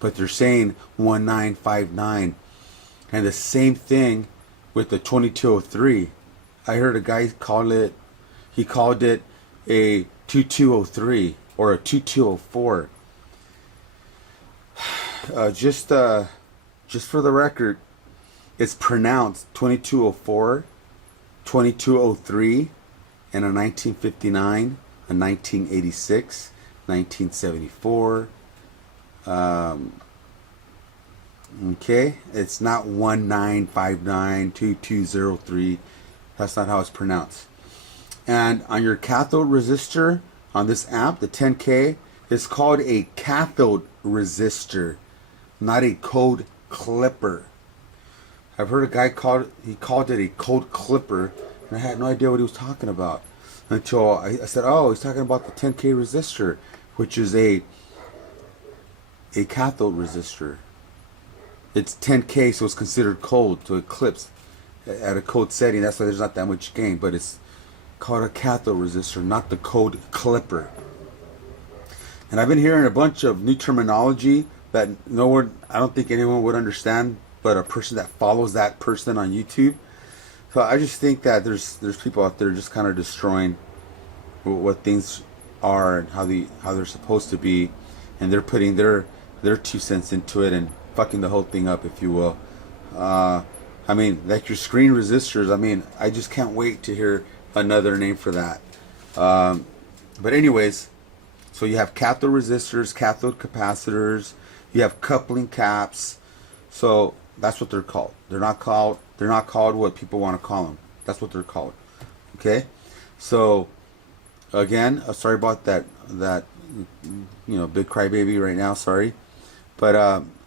but they're saying 1959, and the same thing with the 2203. I heard a guy call it. He called it a 2203 or a 2204. Just for the record, it's pronounced 2204, 2203, and a 1959, a 1986, 1974. Okay, it's not 1959, 2203. That's not how it's pronounced. And on your cathode resistor on this app, the 10K, it's called a cathode resistor, not a code clipper. I've heard a guy called it a code clipper, and I had no idea what he was talking about until I said, oh, he's talking about the 10K resistor, which is a cathode resistor. It's 10K, so it's considered cold, so it clips at a code setting. That's why there's not that much gain, but it's called a cathode resistor, not the code clipper. And I've been hearing a bunch of new terminology that I don't think anyone would understand, but a person that follows that person on YouTube. So I just think that there's people out there just kind of destroying what things are and how they're supposed to be, and they're putting their 2 cents into it and fucking the whole thing up, if you will. I mean, like your screen resistors. I mean, I just can't wait to hear another name for that. But anyways, so you have cathode resistors, cathode capacitors. You have coupling caps. So that's what they're called. They're not called what people want to call them. That's what they're called. Okay. So again, sorry about that. Big crybaby right now. Sorry, but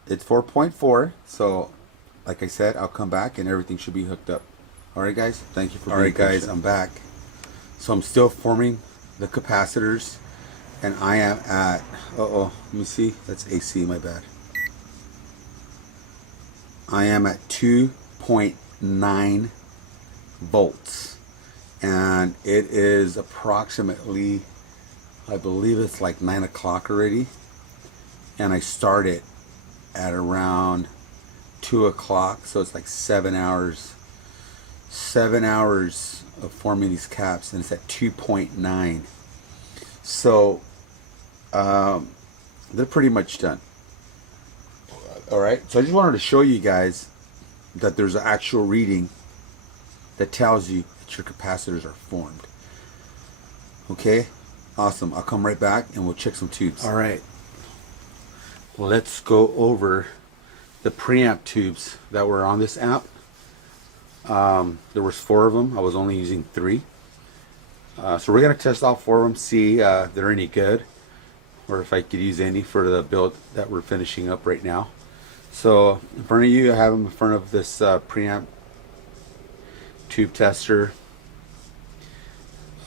it's 4.4. So, like I said, I'll come back and everything should be hooked up. All right, guys. Thank you for being patient. All right, guys. I'm back. So I'm still forming the capacitors, and I am at. Let me see. That's AC. My bad. I am at 2.9 volts, and it is approximately, I believe it's like 9 o'clock already, and I started at around 2 o'clock, so it's like 7 hours of forming these caps, and it's at 2.9. So they're pretty much done. Alright, so I just wanted to show you guys that there's an actual reading that tells you that your capacitors are formed. Okay, awesome. I'll come right back and we'll check some tubes. Alright, well, let's go over the preamp tubes that were on this app. There was 4 of them. I was only using 3. So we're going to test all 4 of them, see if they're any good, or if I could use any for the build that we're finishing up right now. So in front of you, I have them in front of this preamp tube tester.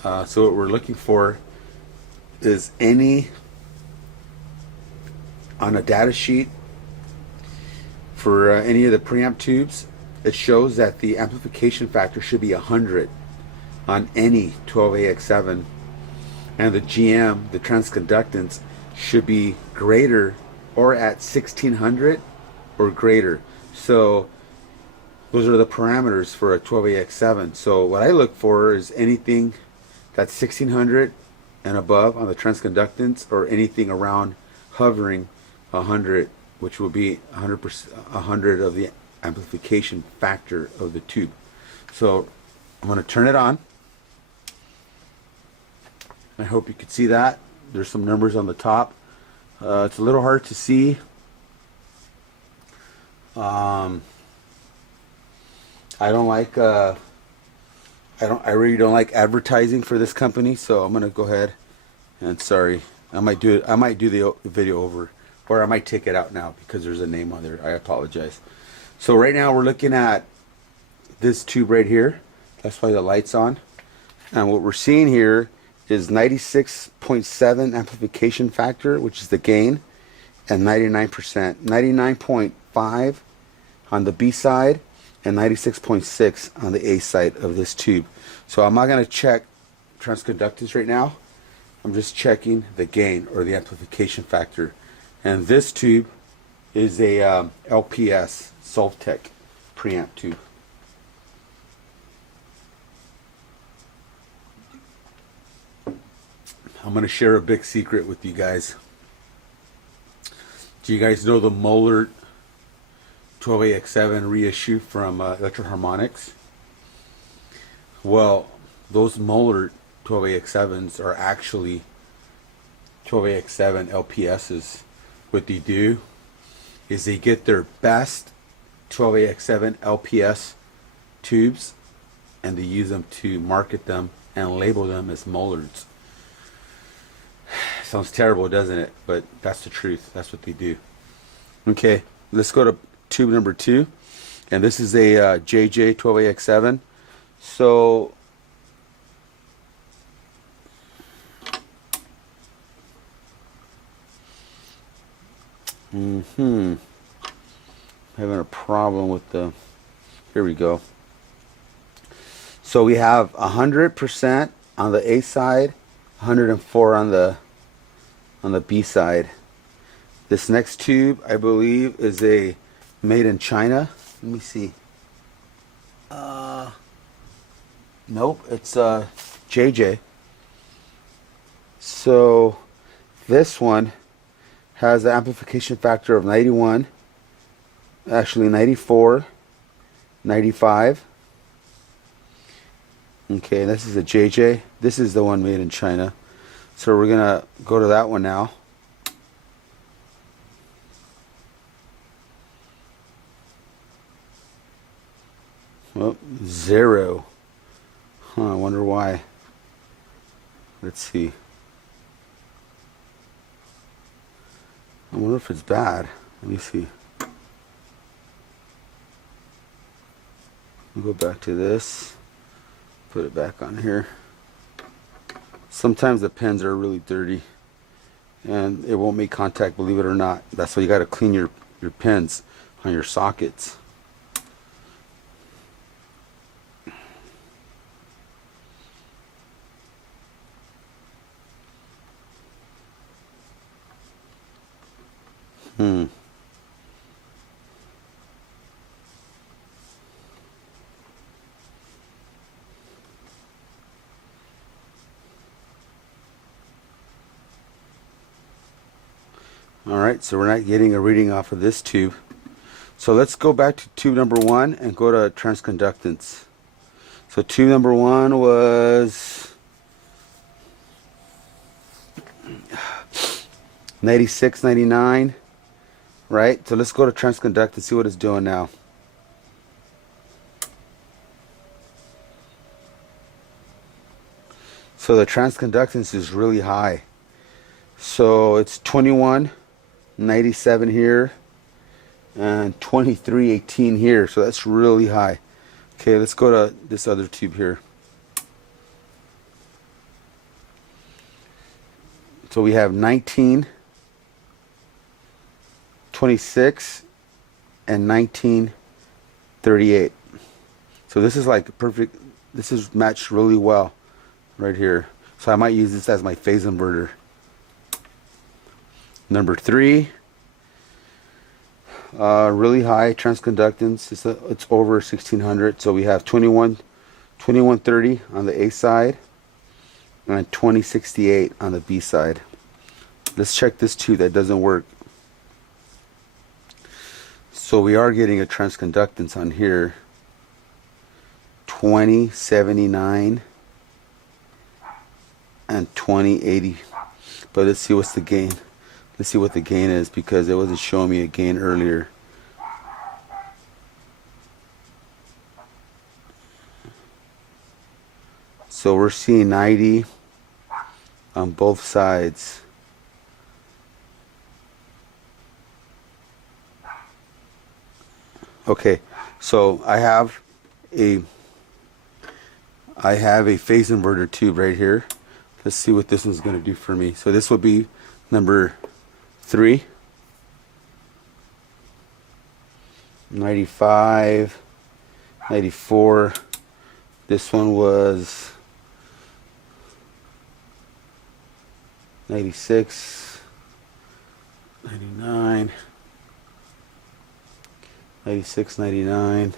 So what we're looking for is any, on a data sheet for any of the preamp tubes, it shows that the amplification factor should be 100 on any 12AX7, and the GM, the transconductance, should be greater or at 1600 or greater. So those are the parameters for a 12AX7. So what I look for is anything that's 1600 and above on the transconductance, or anything around hovering 100, which will be 100 of the amplification factor of the tube. So I'm going to turn it on. I hope you can see that. There's some numbers on the top. It's a little hard to see. I really don't like advertising for this company, so I'm gonna go ahead and, sorry, I might do the video over, or I might take it out now because there's a name on there. I apologize. So right now we're looking at this tube right here. That's why the light's on, and what we're seeing here is 96.7 amplification factor, which is the gain, and 99%. 99.5 on the B side and 96.6 on the A side of this tube. So I'm not going to check transconductance right now. I'm just checking the gain or the amplification factor. And this tube is a LPS Soltec preamp tube. I'm going to share a big secret with you guys. Do you guys know the Moeller 12AX7 reissue from Electro Harmonics? Well, those Moeller 12AX7s are actually 12AX7 LPSs. What they do is they get their best 12AX7 LPS tubes and they use them to market them and label them as Moellers. Sounds terrible, doesn't it? But that's the truth. That's what they do. Okay, let's go to tube number 2. And this is a JJ 12AX7. So having a problem with the, here we go. So we have 100% on the A side, 104 on the B side. This next tube, I believe, is a made in China. Let me see. Nope, it's JJ. So this one has an amplification factor of 91, actually 94, 95. Okay, this is a JJ. This is the one made in China. So we're gonna go to that one now. Well, 0. Huh, I wonder why. Let's see. I wonder if it's bad. Let me see. I'll go back to this. Put it back on here. Sometimes the pens are really dirty and it won't make contact, believe it or not. That's why you got to clean your pens on your sockets. Alright, so we're not getting a reading off of this tube. So let's go back to tube number 1 and go to transconductance. So tube number 1 was 96, 99, right? So let's go to transconductance, see what it's doing now. So the transconductance is really high. So it's 21, 97 here, and 23, 18 here. So that's really high. Okay, let's go to this other tube here. So we have 19, 26, and 19, 38. So this is like perfect. This is matched really well right here. So I might use this as my phase inverter. Number 3, really high transconductance. It's over 1600. So we have 2130 on the A side and 2068 on the B side. Let's check this too. That doesn't work. So we are getting a transconductance on here. 2079 and 2080. But let's see what's the gain. Let's see what the gain is, because it wasn't showing me a gain earlier. So we're seeing 90 on both sides. Okay, so I have a phase inverter tube right here. Let's see what this one's going to do for me. So this will be number 3, 95, 94. This one was 96, 99, 96, 99.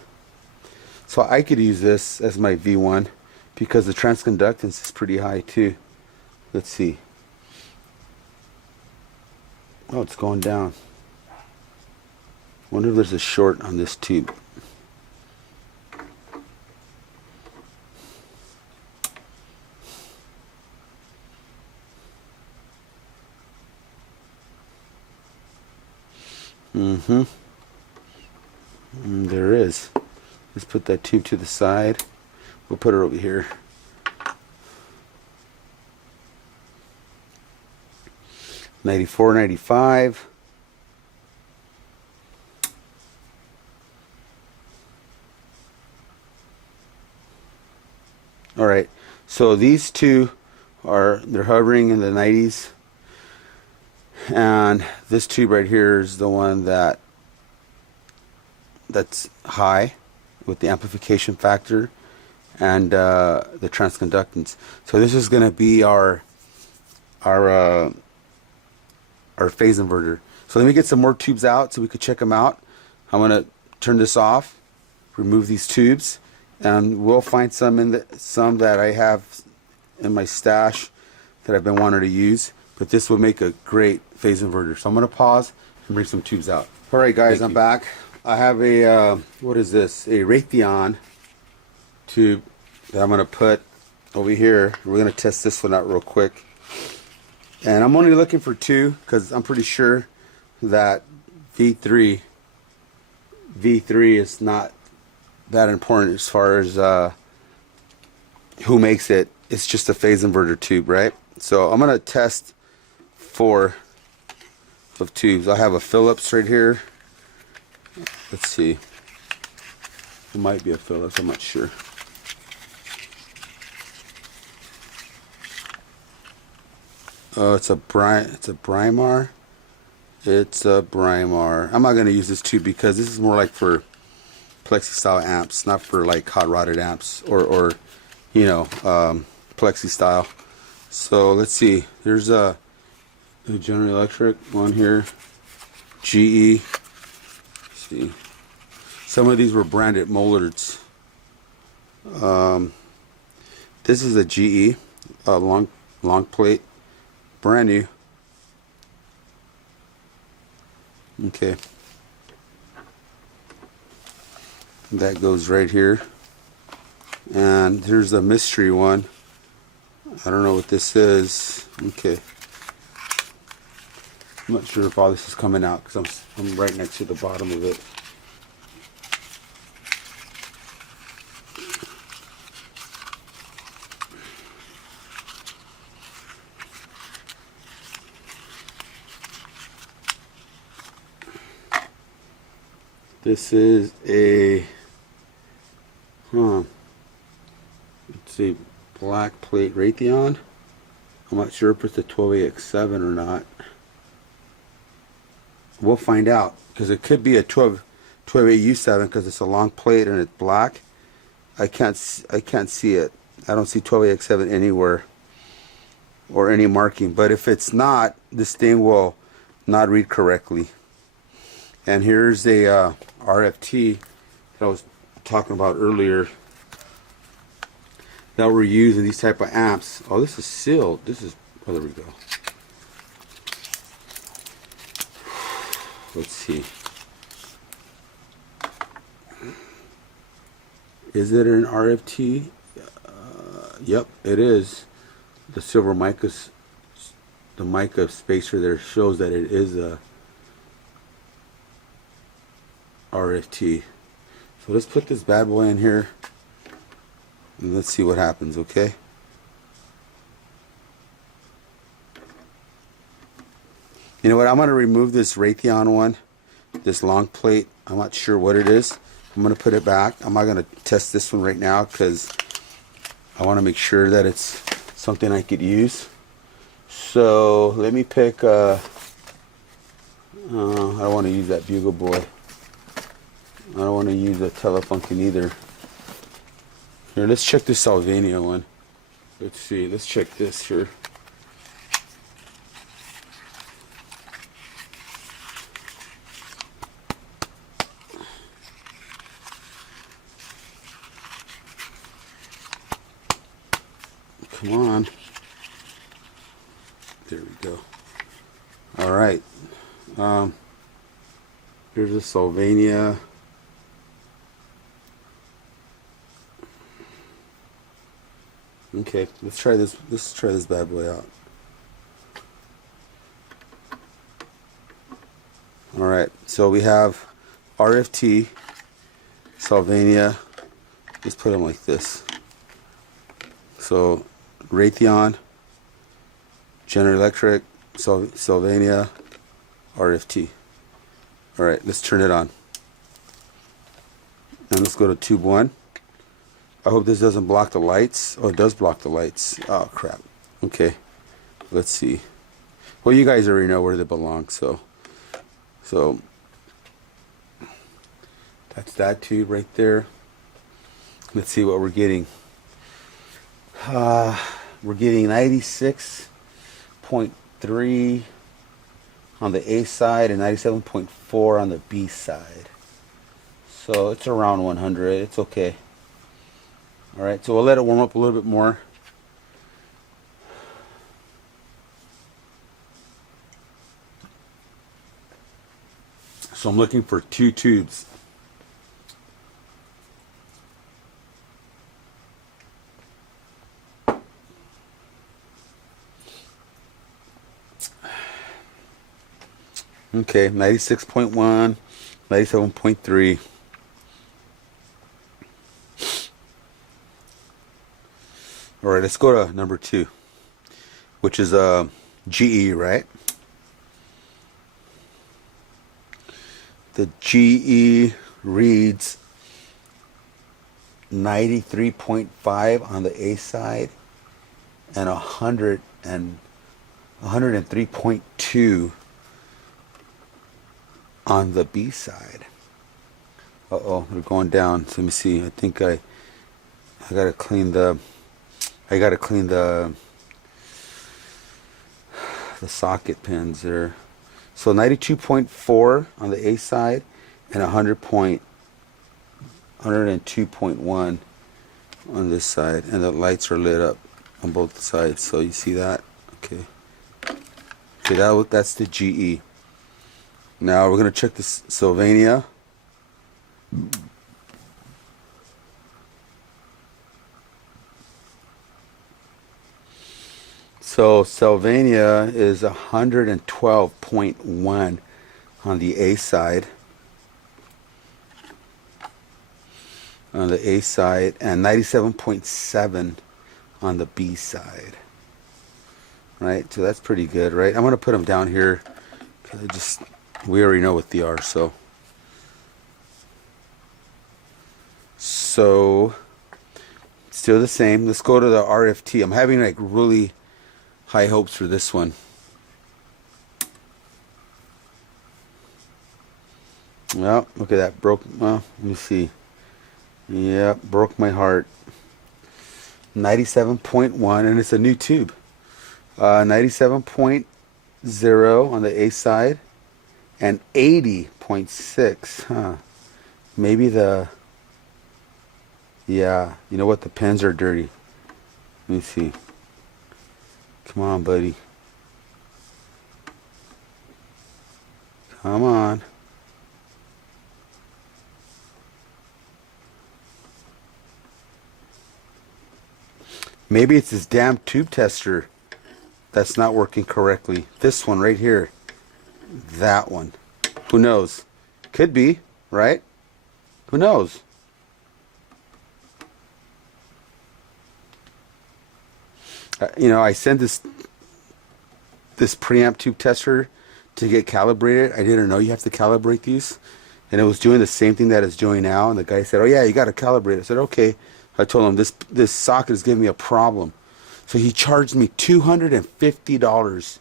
So I could use this as my V1 because the transconductance is pretty high too. Let's see. Oh, it's going down. Wonder if there's a short on this tube. There is. Let's put that tube to the side. We'll put her over here. '94, '95. All right. So these two they're hovering in the 90s. And this tube right here is the one that's high with the amplification factor and the transconductance. So this is going to be our phase inverter. So let me get some more tubes out so we could check them out. I'm going to turn this off, remove these tubes, and we'll find some that I have in my stash that I've been wanting to use. But this will make a great phase inverter. So I'm going to pause and bring some tubes out. All right, guys, I'm back. I have a, what is this? A Raytheon tube that I'm going to put over here. We're going to test this one out real quick. And I'm only looking for two because I'm pretty sure that V3 is not that important as far as who makes it. It's just a phase inverter tube, right? So I'm going to test 4 of tubes. I have a Phillips right here. Let's see. It might be a Phillips. I'm not sure. Oh, it's a Brimar. It's a Brimar. I'm not going to use this tube because this is more like for plexi style amps, not for like hot rodded amps or you know, plexi style. So let's see. There's a General Electric one here. GE. Let's see. Some of these were branded Mollards. This is a GE, long plate, brand new. Okay. That goes right here. And here's a mystery one. I don't know what this is. Okay. I'm not sure if all this is coming out because I'm right next to the bottom of it. This is a let's see, black plate Raytheon. I'm not sure if it's a 12AX7 or not. We'll find out because it could be a 12AU7 because it's a long plate and it's black. I can't see it. I don't see 12AX7 anywhere or any marking. But if it's not, this thing will not read correctly. And here's a RFT that I was talking about earlier that we're using these type of amps. Oh, this is sealed. This is, oh, there we go. Let's see. Is it an RFT? Yep, it is. The silver mica, the mica spacer there shows that it is a RFT. So let's put this bad boy in here and let's see what happens, okay? You know what, I'm going to remove this Raytheon one, this long plate. I'm not sure what it is. I'm going to put it back. I'm not going to test this one right now because I want to make sure that it's something I could use. So let me pick, I don't want to use that Bugle Boy. I don't want to use a Telefunken either. Here, let's check this Sylvania one. Let's see. Let's check this here. Come on. There we go. All right. Here's a Sylvania. Okay, let's try this. Let's try this bad boy out. All right, so we have RFT, Sylvania. Let's put them like this. So Raytheon, General Electric, Sylvania, RFT. All right, let's turn it on. And let's go to tube 1. I hope this doesn't block the lights. Oh, it does block the lights. Oh, crap. Okay, let's see. Well, you guys already know where they belong, so that's that tube right there. Let's see what we're getting. We're getting 96.3 on the A side and 97.4 on the B side. So it's around 100. It's okay. All right, so we'll let it warm up a little bit more. So I'm looking for 2 tubes. Okay, 96.1, 97.3. All right, let's go to number 2, which is GE, right? The GE reads 93.5 on the A side and 103.2 on the B side. Uh-oh, they're going down. So let me see. I think I gotta clean the socket pins there. So 92.4 on the A side and 102.1 on this side, and the lights are lit up on both sides. So you see that? Okay. Okay, that's the GE. Now we're gonna check this Sylvania. So Sylvania is 112.1 on the A side. And 97.7 on the B side. Right, so that's pretty good, right? I'm gonna put them down here because we already know what they are. So still the same. Let's go to the RFT. I'm having like really high hopes for this one. Well, look at that. Well, let me see. Yeah, broke my heart. 97.1, and it's a new tube. 97.0 on the A side and 80.6. Huh. Maybe yeah, you know what? The pins are dirty. Let me see. Come on, buddy. Come on. Maybe it's this damn tube tester that's not working correctly. This one right here. That one. Who knows? Could be, right? Who knows? You know, I sent this preamp tube tester to get calibrated. I didn't know you have to calibrate these, and it was doing the same thing that it's doing now. And the guy said, "Oh yeah, you got to calibrate." I said, "Okay." I told him this socket is giving me a problem, so he charged me $250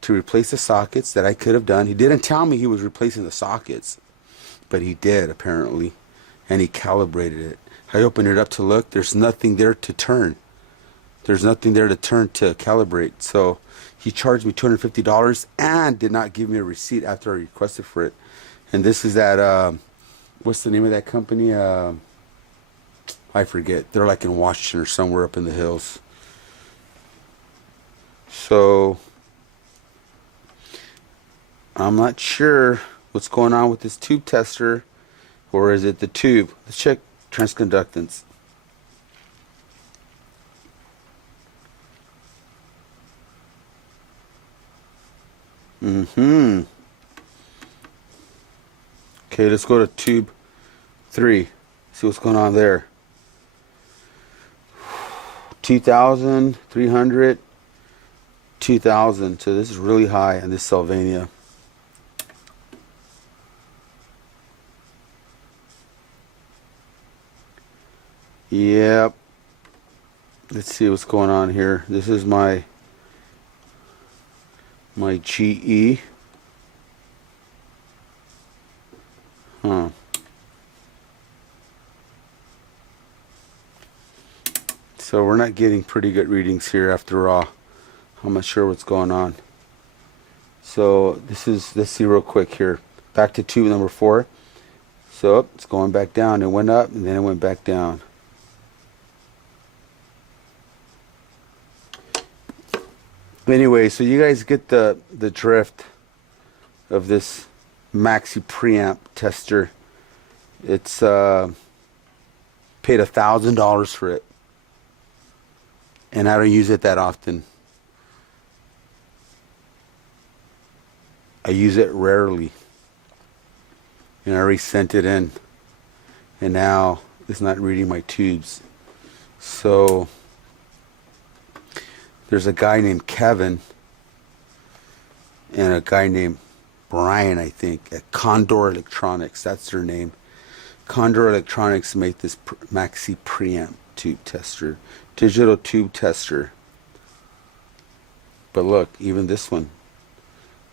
to replace the sockets that I could have done. He didn't tell me he was replacing the sockets, but he did apparently, and he calibrated it. I opened it up to look. There's nothing there to turn. There's nothing there to turn to calibrate. So he charged me $250 and did not give me a receipt after I requested for it. And this is that, what's the name of that company? I forget. They're like in Washington or somewhere up in the hills. So I'm not sure what's going on with this tube tester, or is it the tube? Let's check transconductance. Okay, let's go to tube 3. See what's going on there. 2,000, 300, 2,000. So this is really high on this Sylvania. Yep. Let's see what's going on here. This is my GE. Huh. So we're not getting pretty good readings here after all. I'm not sure what's going on. So this is, let's see real quick here. Back to tube number 4. So it's going back down. It went up and then it went back down. Anyway, so you guys get the drift of this maxi preamp tester. It's paid $1,000 for it, and I don't use it that often. I use it rarely, and I already sent it in, and now it's not reading my tubes. So there's a guy named Kevin and a guy named Brian, I think, at Condor Electronics. That's their name. Condor Electronics make this maxi preamp tube tester, digital tube tester. But look, even this one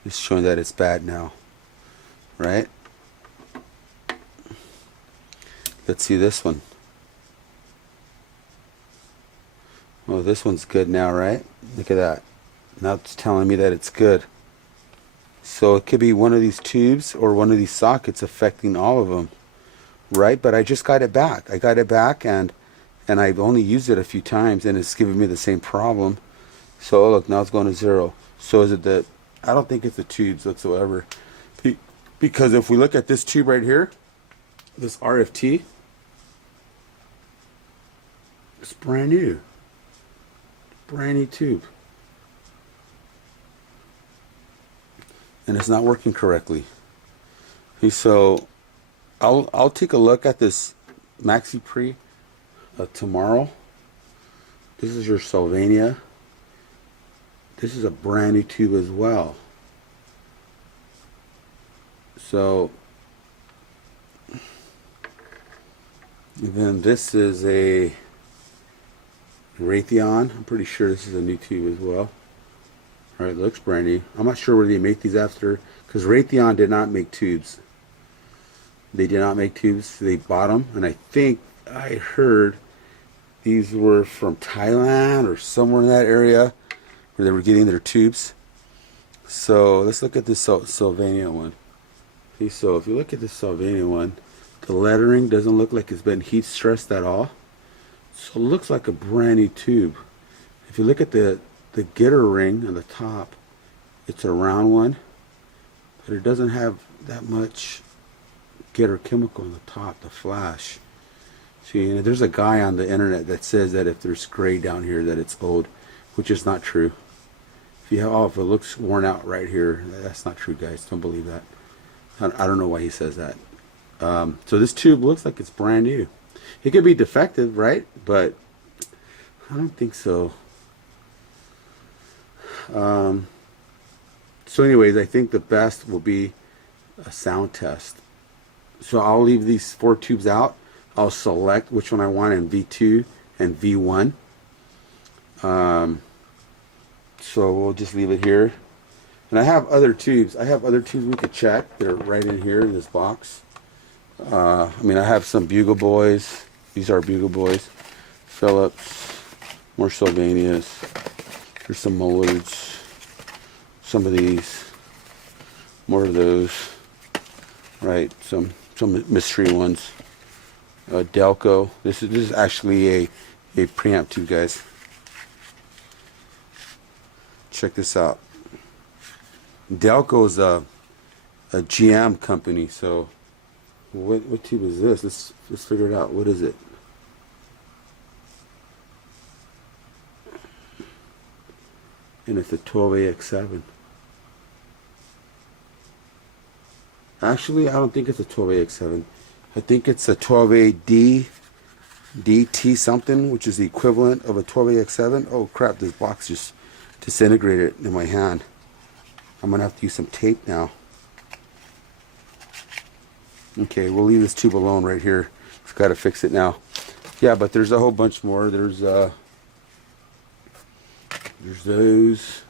is showing that it's bad now, right? Let's see this one. Oh, this one's good now, right? Look at that. Now it's telling me that it's good. So it could be one of these tubes or one of these sockets affecting all of them, right? But I just got it back. I got it back, and I've only used it a few times, and it's giving me the same problem. So look, now it's going to 0. So is it the? I don't think it's the tubes whatsoever, because if we look at this tube right here, this RFT, it's brand new. Brand new tube, and it's not working correctly. Okay, so I'll take a look at this maxi pre tomorrow. This is your Sylvania. This is a brand new tube as well. So and then this is a Raytheon. I'm pretty sure this is a new tube as well. Alright, looks brand new. I'm not sure where they make these after, because Raytheon did not make tubes. They did not make tubes. They bought them, and I think I heard these were from Thailand or somewhere in that area where they were getting their tubes. So let's look at this Sylvania one. Okay, so if you look at this Sylvania one, the lettering doesn't look like it's been heat stressed at all. So it looks like a brand new tube. If you look at the getter ring on the top, it's a round one, but it doesn't have that much getter chemical on the top, the flash. See, and there's a guy on the internet that says that if there's gray down here that it's old, which is not true. If you have, if it looks worn out right here, that's not true, guys. Don't believe that. I don't know why he says that. So this tube looks like it's brand new. It could be defective, right? But I don't think so. So anyways, I think the best will be a sound test. So I'll leave these 4 tubes out. I'll select which one I want in V2 and V1. So we'll just leave it here. And I have other tubes. I have other tubes we could check. They're right in here in this box. I mean, I have some Bugle Boys. These are Bugle Boys. Phillips. More Sylvanias. Here's some Mullards. Some of these. More of those. Right. Some mystery ones. Delco. This is actually a preamp tube, guys. Check this out. Delco is a GM company. So what tube is this? Let's figure it out. What is it? And it's a 12AX7. Actually, I don't think it's a 12AX7. I think it's a 12A DT something, which is the equivalent of a 12AX7. Oh crap, this box just disintegrated in my hand. I'm gonna have to use some tape now. Okay, we'll leave this tube alone right here. Just gotta fix it now. Yeah, but there's a whole bunch more. There's those.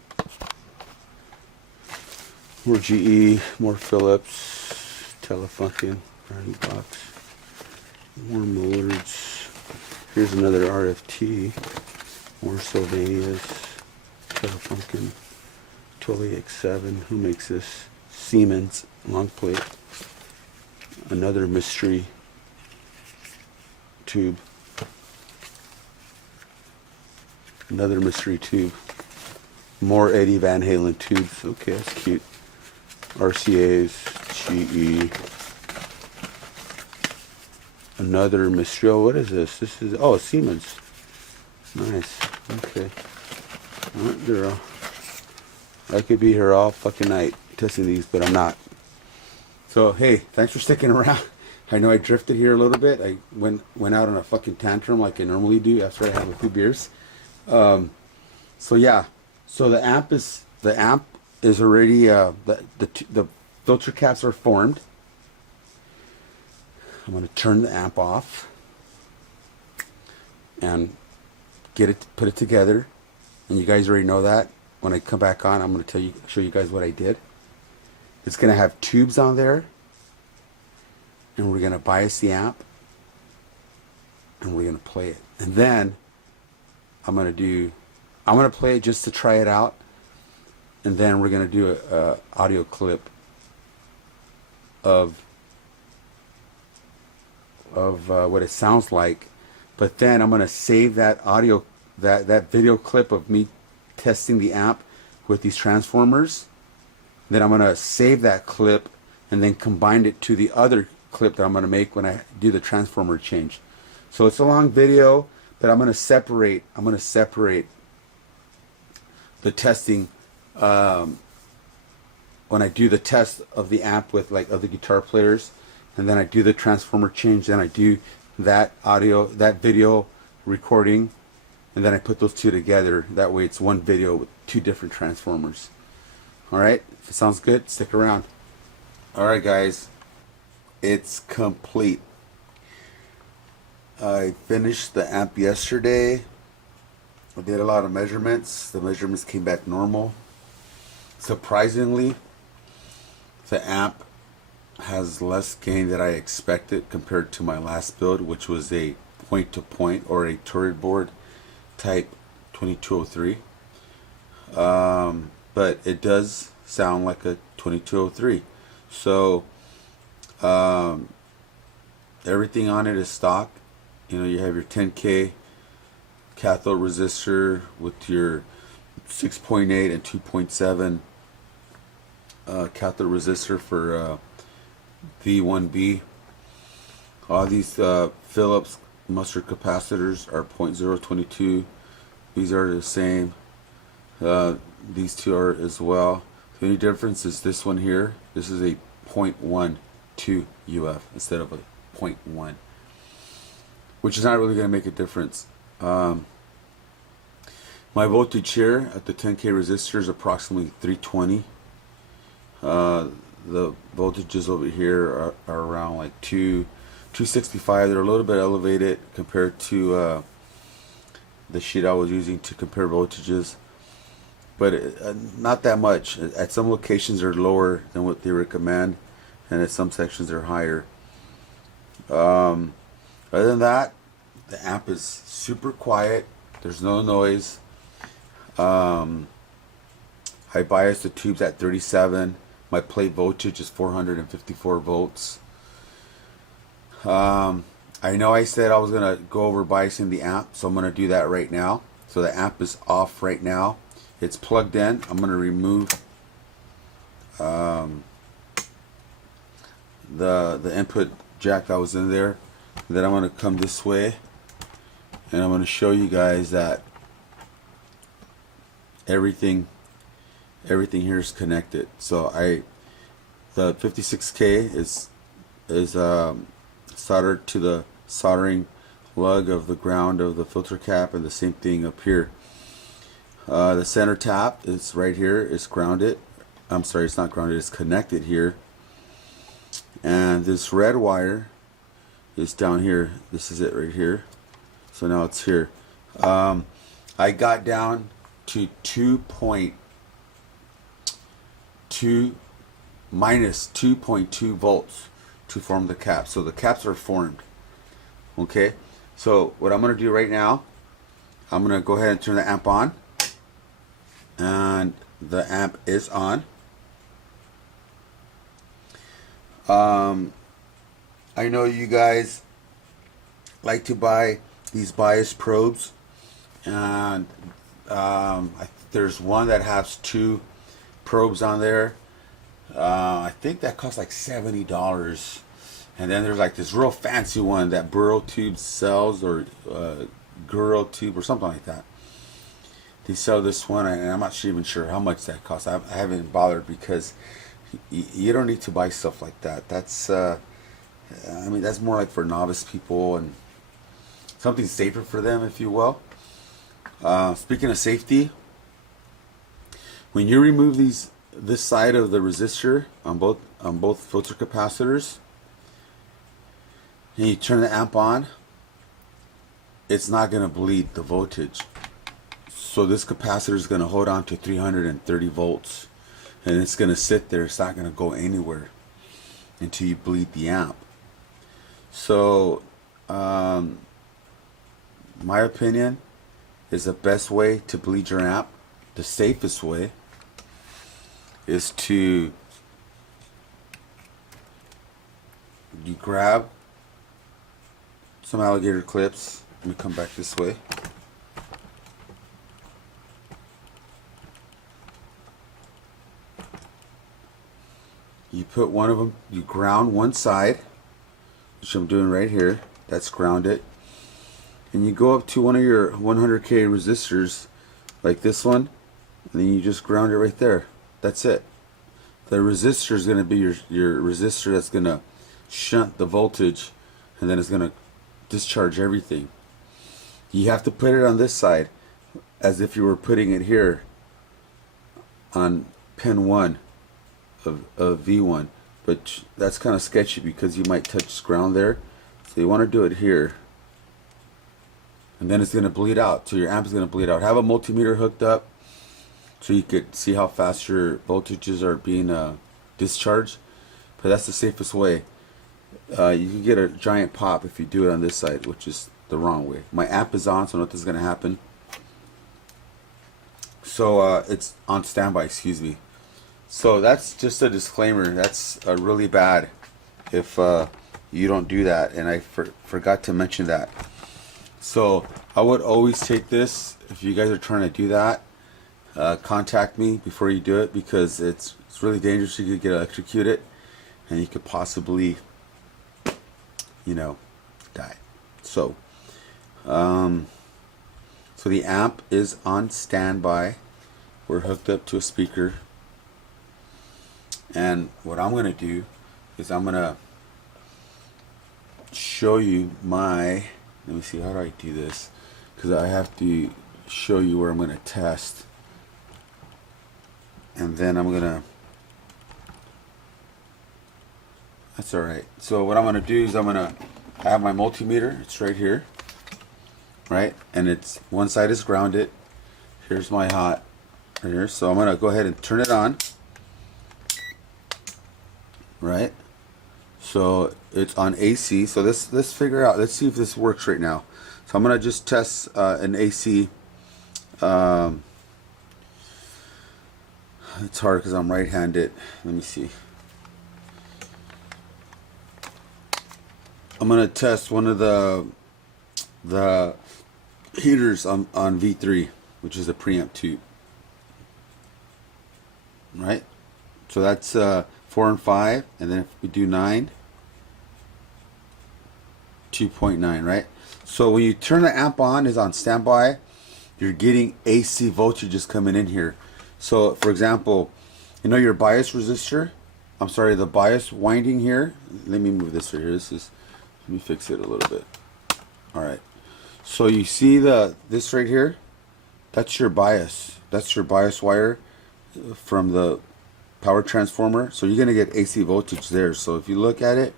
More GE, more Phillips, Telefunken, brand new box. More Mullards. Here's another RFT. More Sylvanias, Telefunken, 12AX7. Who makes this? Siemens, long plate. Another mystery tube. Another mystery tube. More Eddie Van Halen tubes. Okay, that's cute. RCA's, GE. Another mystery. Oh, what is this? This is, oh, Siemens. Nice. Okay. Alright, girl. I could be here all fucking night testing these, but I'm not. So, hey, thanks for sticking around. I know I drifted here a little bit. I went out on a fucking tantrum like I normally do after I have a few beers. So yeah. So the amp is already the filter caps are formed. I'm going to turn the amp off and put it together. And you guys already know that. When I come back on, I'm going to show you guys what I did. It's going to have tubes on there, and we're going to bias the amp, and we're going to play it. And then I'm going to play it just to try it out, and then we're going to do a audio clip of what it sounds like. But then I'm going to save that audio, that video clip of me testing the amp with these transformers. Then I'm going to save that clip and then combine it to the other clip that I'm going to make when I do the transformer change. So it's a long video, but I'm going to separate the testing when I do the test of the amp with like other guitar players, and then I do the transformer change, then I do that video recording, and then I put those two together. That way it's one video with two different transformers. Alright, if it sounds good, stick around. Alright guys, it's complete. I finished the amp yesterday. I did a lot of measurements. The measurements came back normal. Surprisingly, the amp has less gain than I expected compared to my last build, which was a point-to-point or a turret board type 2203. But it does sound like a 2203. So everything on it is stock. You know, you have your 10K cathode resistor with your 6.8 and 2.7 cathode resistor for V1B. All these Phillips mustard capacitors are 0.022. These are the same. These two are as well. The only difference is this one here. This is a 0.12 UF instead of a 0.1, which is not really going to make a difference. My voltage here at the 10K resistor is approximately 320. The voltages over here are around like 265. They're a little bit elevated compared to the sheet I was using to compare voltages, but not that much. At some locations they're lower than what they recommend, and at some sections they're higher. Other than that, The amp is super quiet. There's no noise. I bias the tubes at 37. My plate voltage is 454 volts. I know I said I was going to go over biasing the amp, so I'm going to do that right now. So the amp is off right now. It's plugged in. I'm going to remove the input jack that was in there. And then I'm going to come this way, and I'm going to show you guys that everything here is connected. So the 56K is soldered to the soldering lug of the ground of the filter cap, and the same thing up here. The center tap is right here. It's grounded. I'm sorry, it's not grounded. It's connected here. And this red wire is down here. This is it right here. So now it's here. I got down to 2.2 minus 2.2 volts to form the cap. So the caps are formed. Okay, so what I'm going to do right now, I'm going to go ahead and turn the amp on, and the amp is on. I know you guys like to buy these bias probes, and there's one that has 2 probes on there. I think that costs like $70. And then there's like this real fancy one that Burrow Tube sells, or Guro Tube or something like that. They sell this one, and I'm not even sure how much that costs. I haven't bothered, because you don't need to buy stuff like that. That's I mean, that's more like for novice people and something safer for them, if you will. Speaking of safety, when you remove this side of the resistor on both filter capacitors, and you turn the amp on, it's not going to bleed the voltage. So this capacitor is going to hold on to 330 volts, and it's going to sit there. It's not going to go anywhere until you bleed the amp. So my opinion is the best way to bleed your amp, the safest way, is to you grab some alligator clips. Let me come back this way. You put one of them, you ground one side, which I'm doing right here. That's grounded. And you go up to one of your 100K resistors, like this one, and then you just ground it right there. That's it. The resistor is going to be your resistor that's going to shunt the voltage, and then it's going to discharge everything. You have to put it on this side as if you were putting it here on pin 1 of V1, but that's kind of sketchy because you might touch ground there. So you want to do it here, and then it's going to bleed out. So your amp is going to bleed out. Have a multimeter hooked up so you could see how fast your voltages are being discharged. But that's the safest way. You can get a giant pop if you do it on this side, which is the wrong way. My amp is on, so nothing's going to happen. So it's on standby, excuse me. So that's just a disclaimer. That's really bad if you don't do that, and I forgot to mention that. So I would always take this. If you guys are trying to do that, contact me before you do it, because it's really dangerous. You could get electrocuted, and you could possibly, die. So so the amp is on standby. We're hooked up to a speaker, and what I'm going to do is I'm going to show you let me see, how do I do this, because I have to show you where I'm going to test, and then I'm going to, that's alright. So what I'm going to do is I have my multimeter. It's right here, right, and it's one side is grounded. Here's my hot right here. So I'm going to go ahead and turn it on, right? So it's on AC. So let's figure out, let's see if this works right now. So I'm going to just test an AC. It's hard because I'm right-handed. Let me see. I'm going to test one of the heaters on V3, which is a preamp tube. Right? So that's 4 and 5, and then if we do 9, 2.9, right? So when you turn the amp on, is on standby, you're getting AC voltages coming in here. So for example, you know your bias resistor, I'm sorry, the bias winding here, let me move this right here. Let me fix it a little bit. All right. So you see this right here? That's your bias. That's your bias wire from the power transformer. So you're gonna get AC voltage there. So if you look at it,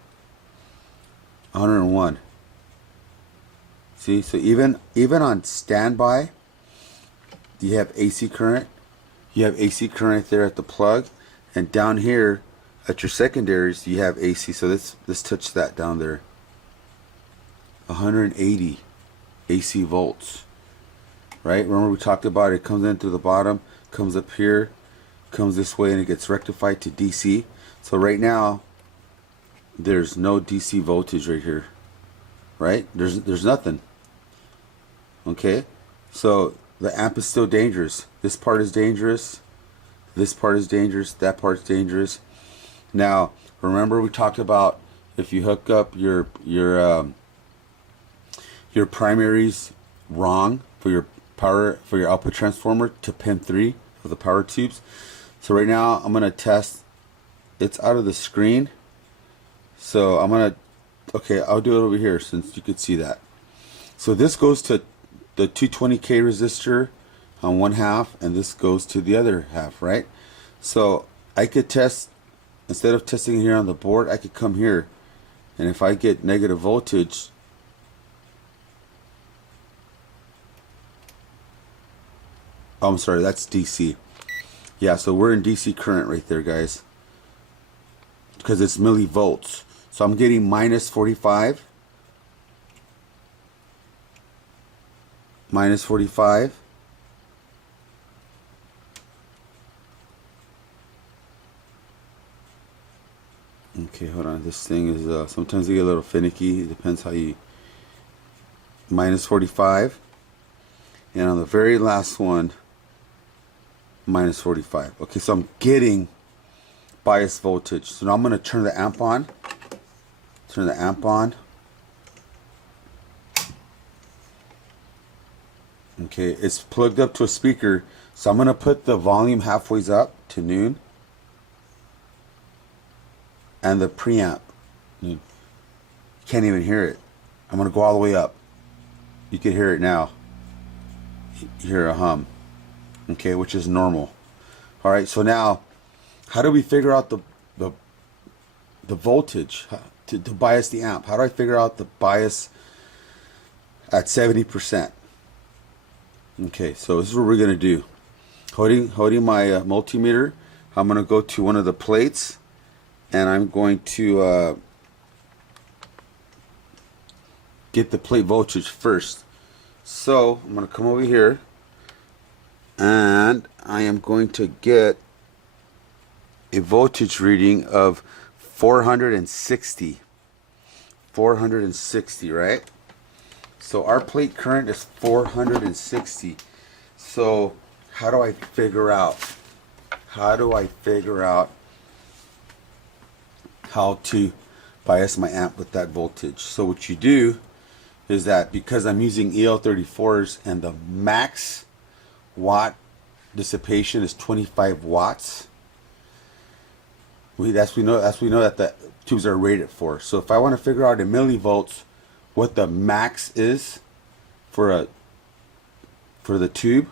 101. See, so even on standby, you have AC current. You have AC current there at the plug, and down here at your secondaries, you have AC. So let's touch that down there. 180 AC volts. Right? Remember we talked about it comes in through the bottom, comes up here, comes this way, and it gets rectified to DC. So right now, there's no DC voltage right here. Right? There's nothing. Okay? So the amp is still dangerous. This part is dangerous. This part is dangerous. That part's dangerous. Now, remember we talked about if you hook up your primaries wrong for your output transformer to pin 3 of the power tubes. So right now I'm gonna test. It's out of the screen. So okay, I'll do it over here since you could see that. So this goes to the 220K resistor on one half, and this goes to the other half, right? So I could test, instead of testing here on the board, I could come here, and if I get negative voltage, oh, I'm sorry, that's DC. Yeah, so we're in DC current right there, guys, because it's millivolts. So I'm getting minus 45. Minus 45. Okay, hold on. This thing is, sometimes you get a little finicky. It depends how you... Minus 45. And on the very last one, minus 45. Okay, so I'm getting bias voltage. So now I'm going to turn the amp on. Turn the amp on. Okay, it's plugged up to a speaker. So I'm going to put the volume halfway up to noon. And the preamp. You can't even hear it. I'm going to go all the way up. You can hear it now. You hear a hum. Okay, which is normal. Alright, so now, how do we figure out the voltage to bias the amp? How do I figure out the bias at 70%? Okay, so this is what we're going to do. Holding my multimeter, I'm going to go to one of the plates, and I'm going to get the plate voltage first. So I'm going to come over here, and I am going to get a voltage reading of 460. 460, right? So our plate current is 460. So how do I figure out how to bias my amp with that voltage? So what you do is that, because I'm using EL34s and the max watt dissipation is 25 watts, we know that the tubes are rated for. So if I want to figure out in millivolts what the max is for the tube,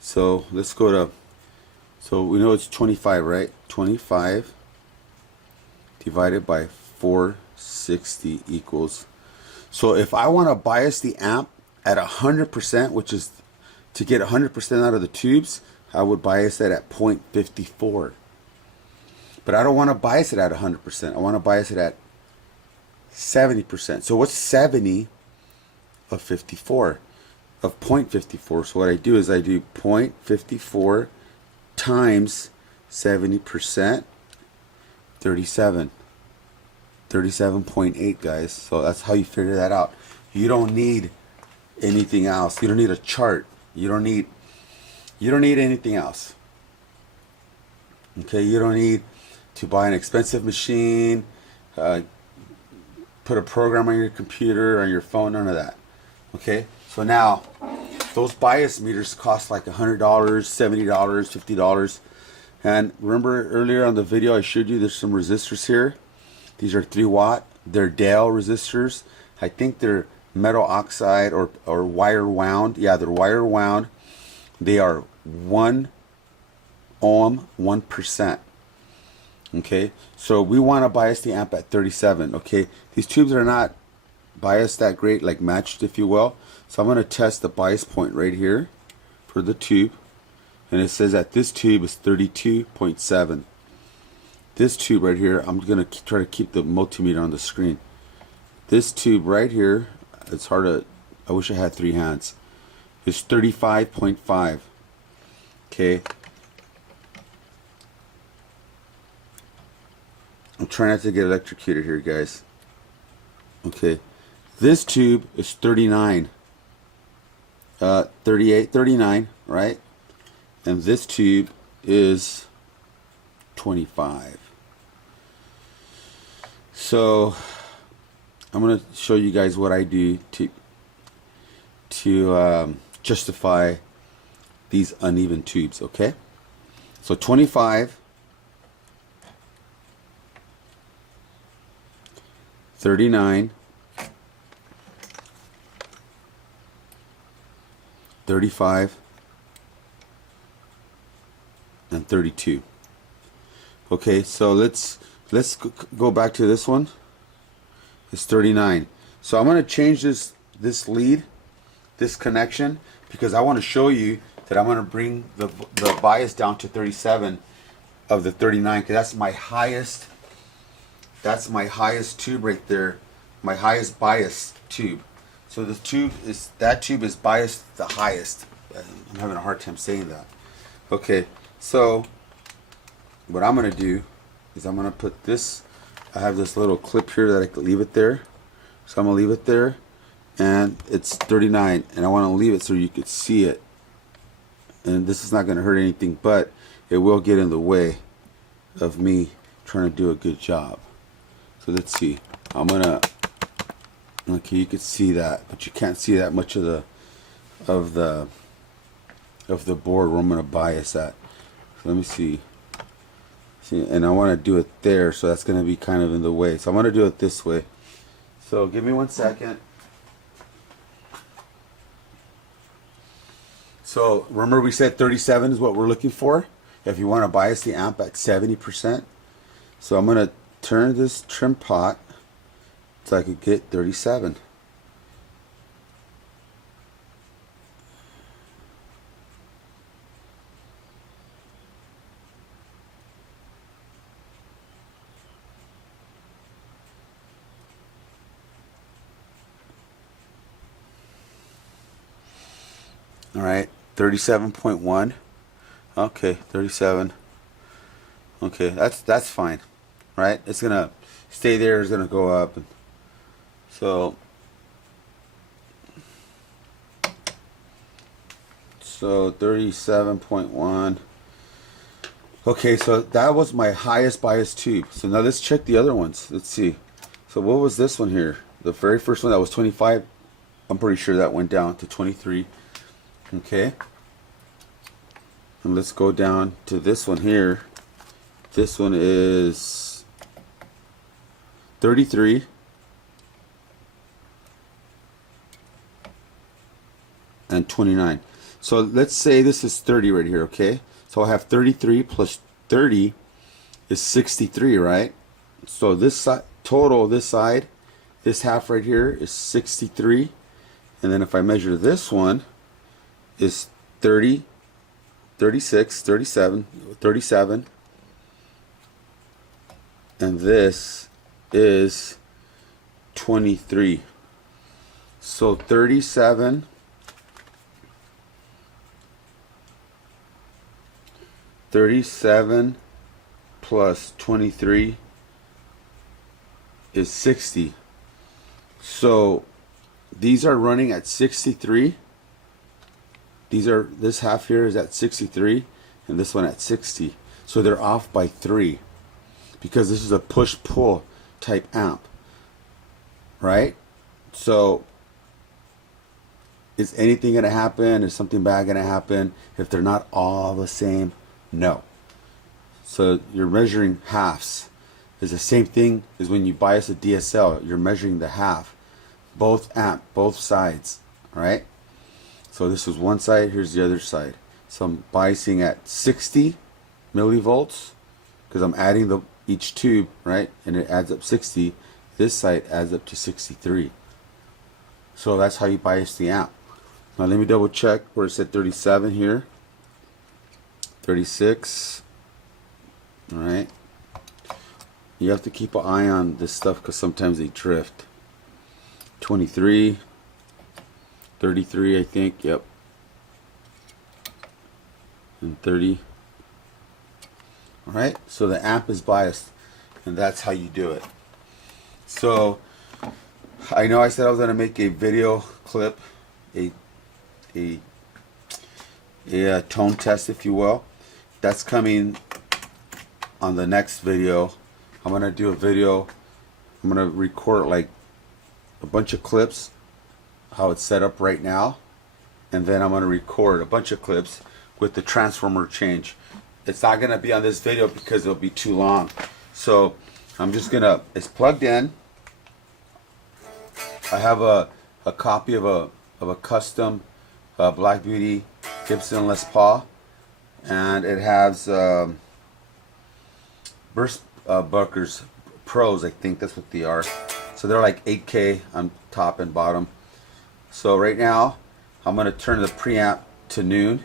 so let's go to, so we know it's 25, right? 25 divided by 460 equals, so if I want to bias the amp at 100%, which is to get 100% out of the tubes, I would bias it at 0.54. But I don't want to bias it at 100%. I want to bias it at 70%. So what's 70 of 54, of 0.54. So what I do is I do 0.54 times 70%, 37. 37.8, guys. So that's how you figure that out. You don't need anything else. You don't need a chart. You don't need anything else. Okay, you don't need to buy an expensive machine, put a program on your computer or your phone, none of that. Okay, so now those bias meters cost like $100, $70, $50. And remember earlier on the video I showed you there's some resistors here. These are 3 watt. They're Dale resistors. I think they're metal oxide or wire wound. Yeah, they're wire wound. They are 1 ohm, 1%. Okay, so we want to bias the amp at 37. Okay, these tubes are not biased that great, like matched, if you will. So I'm going to test the bias point right here for the tube. And it says that this tube is 32.7. This tube right here, I'm going to try to keep the multimeter on the screen. This tube right here, it's hard to, I wish I had 3 hands, is 35.5. Okay. I'm trying not to get electrocuted here, guys. Okay. This tube is 39. 38, 39, right? And this tube is 25. So I'm going to show you guys what I do to justify these uneven tubes, okay? So 25, 39, 35, and 32. Okay, so let's go back to this one. It's 39. So I'm going to change this lead, this connection, because I want to show you that I'm going to bring the bias down to 37 of the 39, because that's my highest. That's my highest tube right there, my highest bias tube. So the tube is biased the highest. I'm having a hard time saying that. Okay, so what I'm going to do is I'm going to put this, I have this little clip here that I can leave it there. So I'm going to leave it there, and it's 39, and I want to leave it so you could see it. And this is not going to hurt anything, but it will get in the way of me trying to do a good job. So let's see. I'm going to, okay, you could see that, but you can't see that much of the board where I'm going to bias at. So let me see. See, and I want to do it there, so that's going to be kind of in the way. So I'm going to do it this way. So give me 1 second. So remember we said 37 is what we're looking for if you want to bias the amp at 70%. So I'm going to turn this trim pot so I could get 37. All right, 37.1. Okay, 37. Okay, that's fine, right? It's gonna stay there. It's gonna go up. So 37.1. Okay, so that was my highest bias tube. So now let's check the other ones. Let's see. So what was this one here? The very first one that was 25. I'm pretty sure that went down to 23. Okay. And let's go down to this one here. This one is 33. And 29. So let's say this is 30 right here, okay? So I have 33 plus 30 is 63, right? So this side, total, this side, this half right here is 63. And then if I measure this one, is 30, 36, 37, 37. And this is 23. So 37 plus 23 is 60. So these are running at 63. This half here is at 63 and this one at 60. So they're off by 3 because this is a push-pull type amp, right? So is anything going to happen? Is something bad going to happen if they're not all the same? No. So you're measuring halves. It's the same thing as when you bias a DSL. You're measuring the half. Both sides, right? So this is one side, here's the other side. So I'm biasing at 60 millivolts because I'm adding each tube, right? And it adds up 60. This side adds up to 63. So that's how you bias the amp. Now let me double check where it said 37 here. 36. Alright. You have to keep an eye on this stuff because sometimes they drift. 23. 33 I think, yep. And 30. Alright, so the amp is biased and that's how you do it. So I know I said I was going to make a video clip, a tone test, if you will. That's coming on the next video. I'm going to do a video. I'm going to record like a bunch of clips, how it's set up right now, and then I'm going to record a bunch of clips with the transformer change. It's not going to be on this video because it'll be too long. So I'm just going to, it's plugged in. I have a copy of a custom Black Beauty Gibson Les Paul, and it has burst buckers pros. I think that's what they are. So they're like 8K on top and bottom. So right now I'm going to turn the preamp to noon,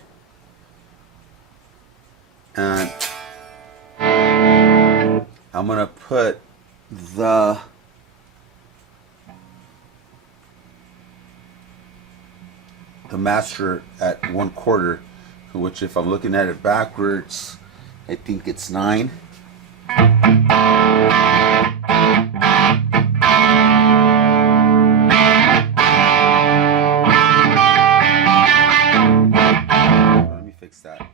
and I'm going to put the master at 1/4, which if I'm looking at it backwards, I think it's 9. Let me fix that.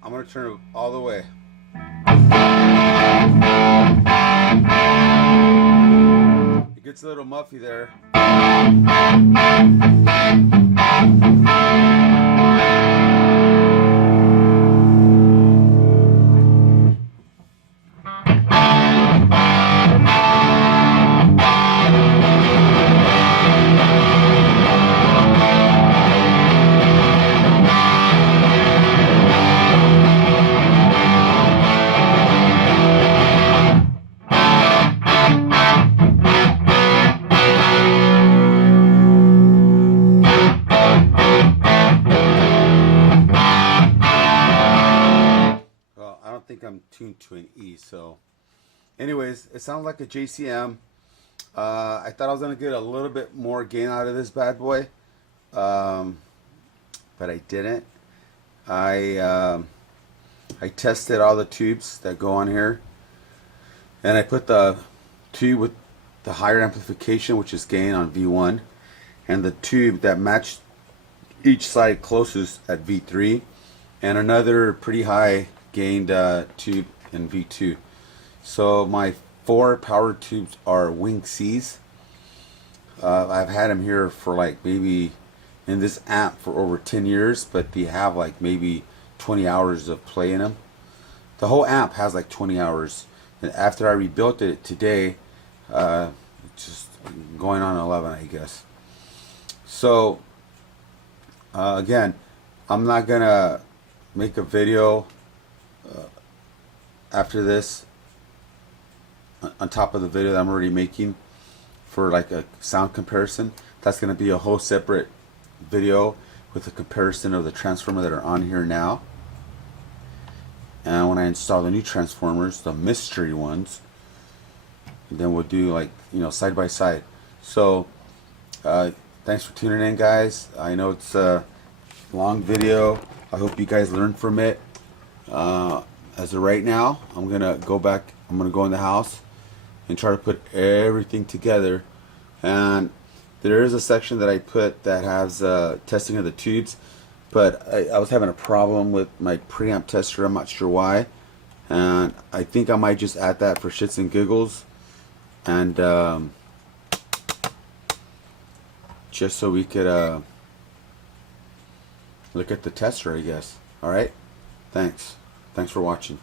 I'm going to turn it all the way. It gets a little muffy there. think I'm tuned to an E. So, anyways, it sounds like a JCM. I thought I was gonna get a little bit more gain out of this bad boy, but I didn't. I tested all the tubes that go on here, and I put the tube with the higher amplification, which is gain, on V1, and the tube that matched each side closest at V3, and another pretty high gained tube in V2. So my 4 power tubes are Wing C's. I've had them here for like maybe in this amp for over 10 years, but they have like maybe 20 hours of play in them. The whole amp has like 20 hours. And after I rebuilt it today, it's just going on 11, I guess. So again, I'm not gonna make a video after this on top of the video that I'm already making for like a sound comparison. That's gonna be a whole separate video with a comparison of the transformer that are on here now, and when I install the new transformers, the mystery ones, then we'll do like, you know, side by side. So thanks for tuning in, guys. I know it's a long video. I hope you guys learned from it. As of right now, I'm gonna go back. I'm gonna go in the house and try to put everything together. And there is a section that I put that has testing of the tubes, but I was having a problem with my preamp tester. I'm not sure why, and I think I might just add that for shits and giggles, and just so we could look at the tester, I guess. All right, thanks for watching.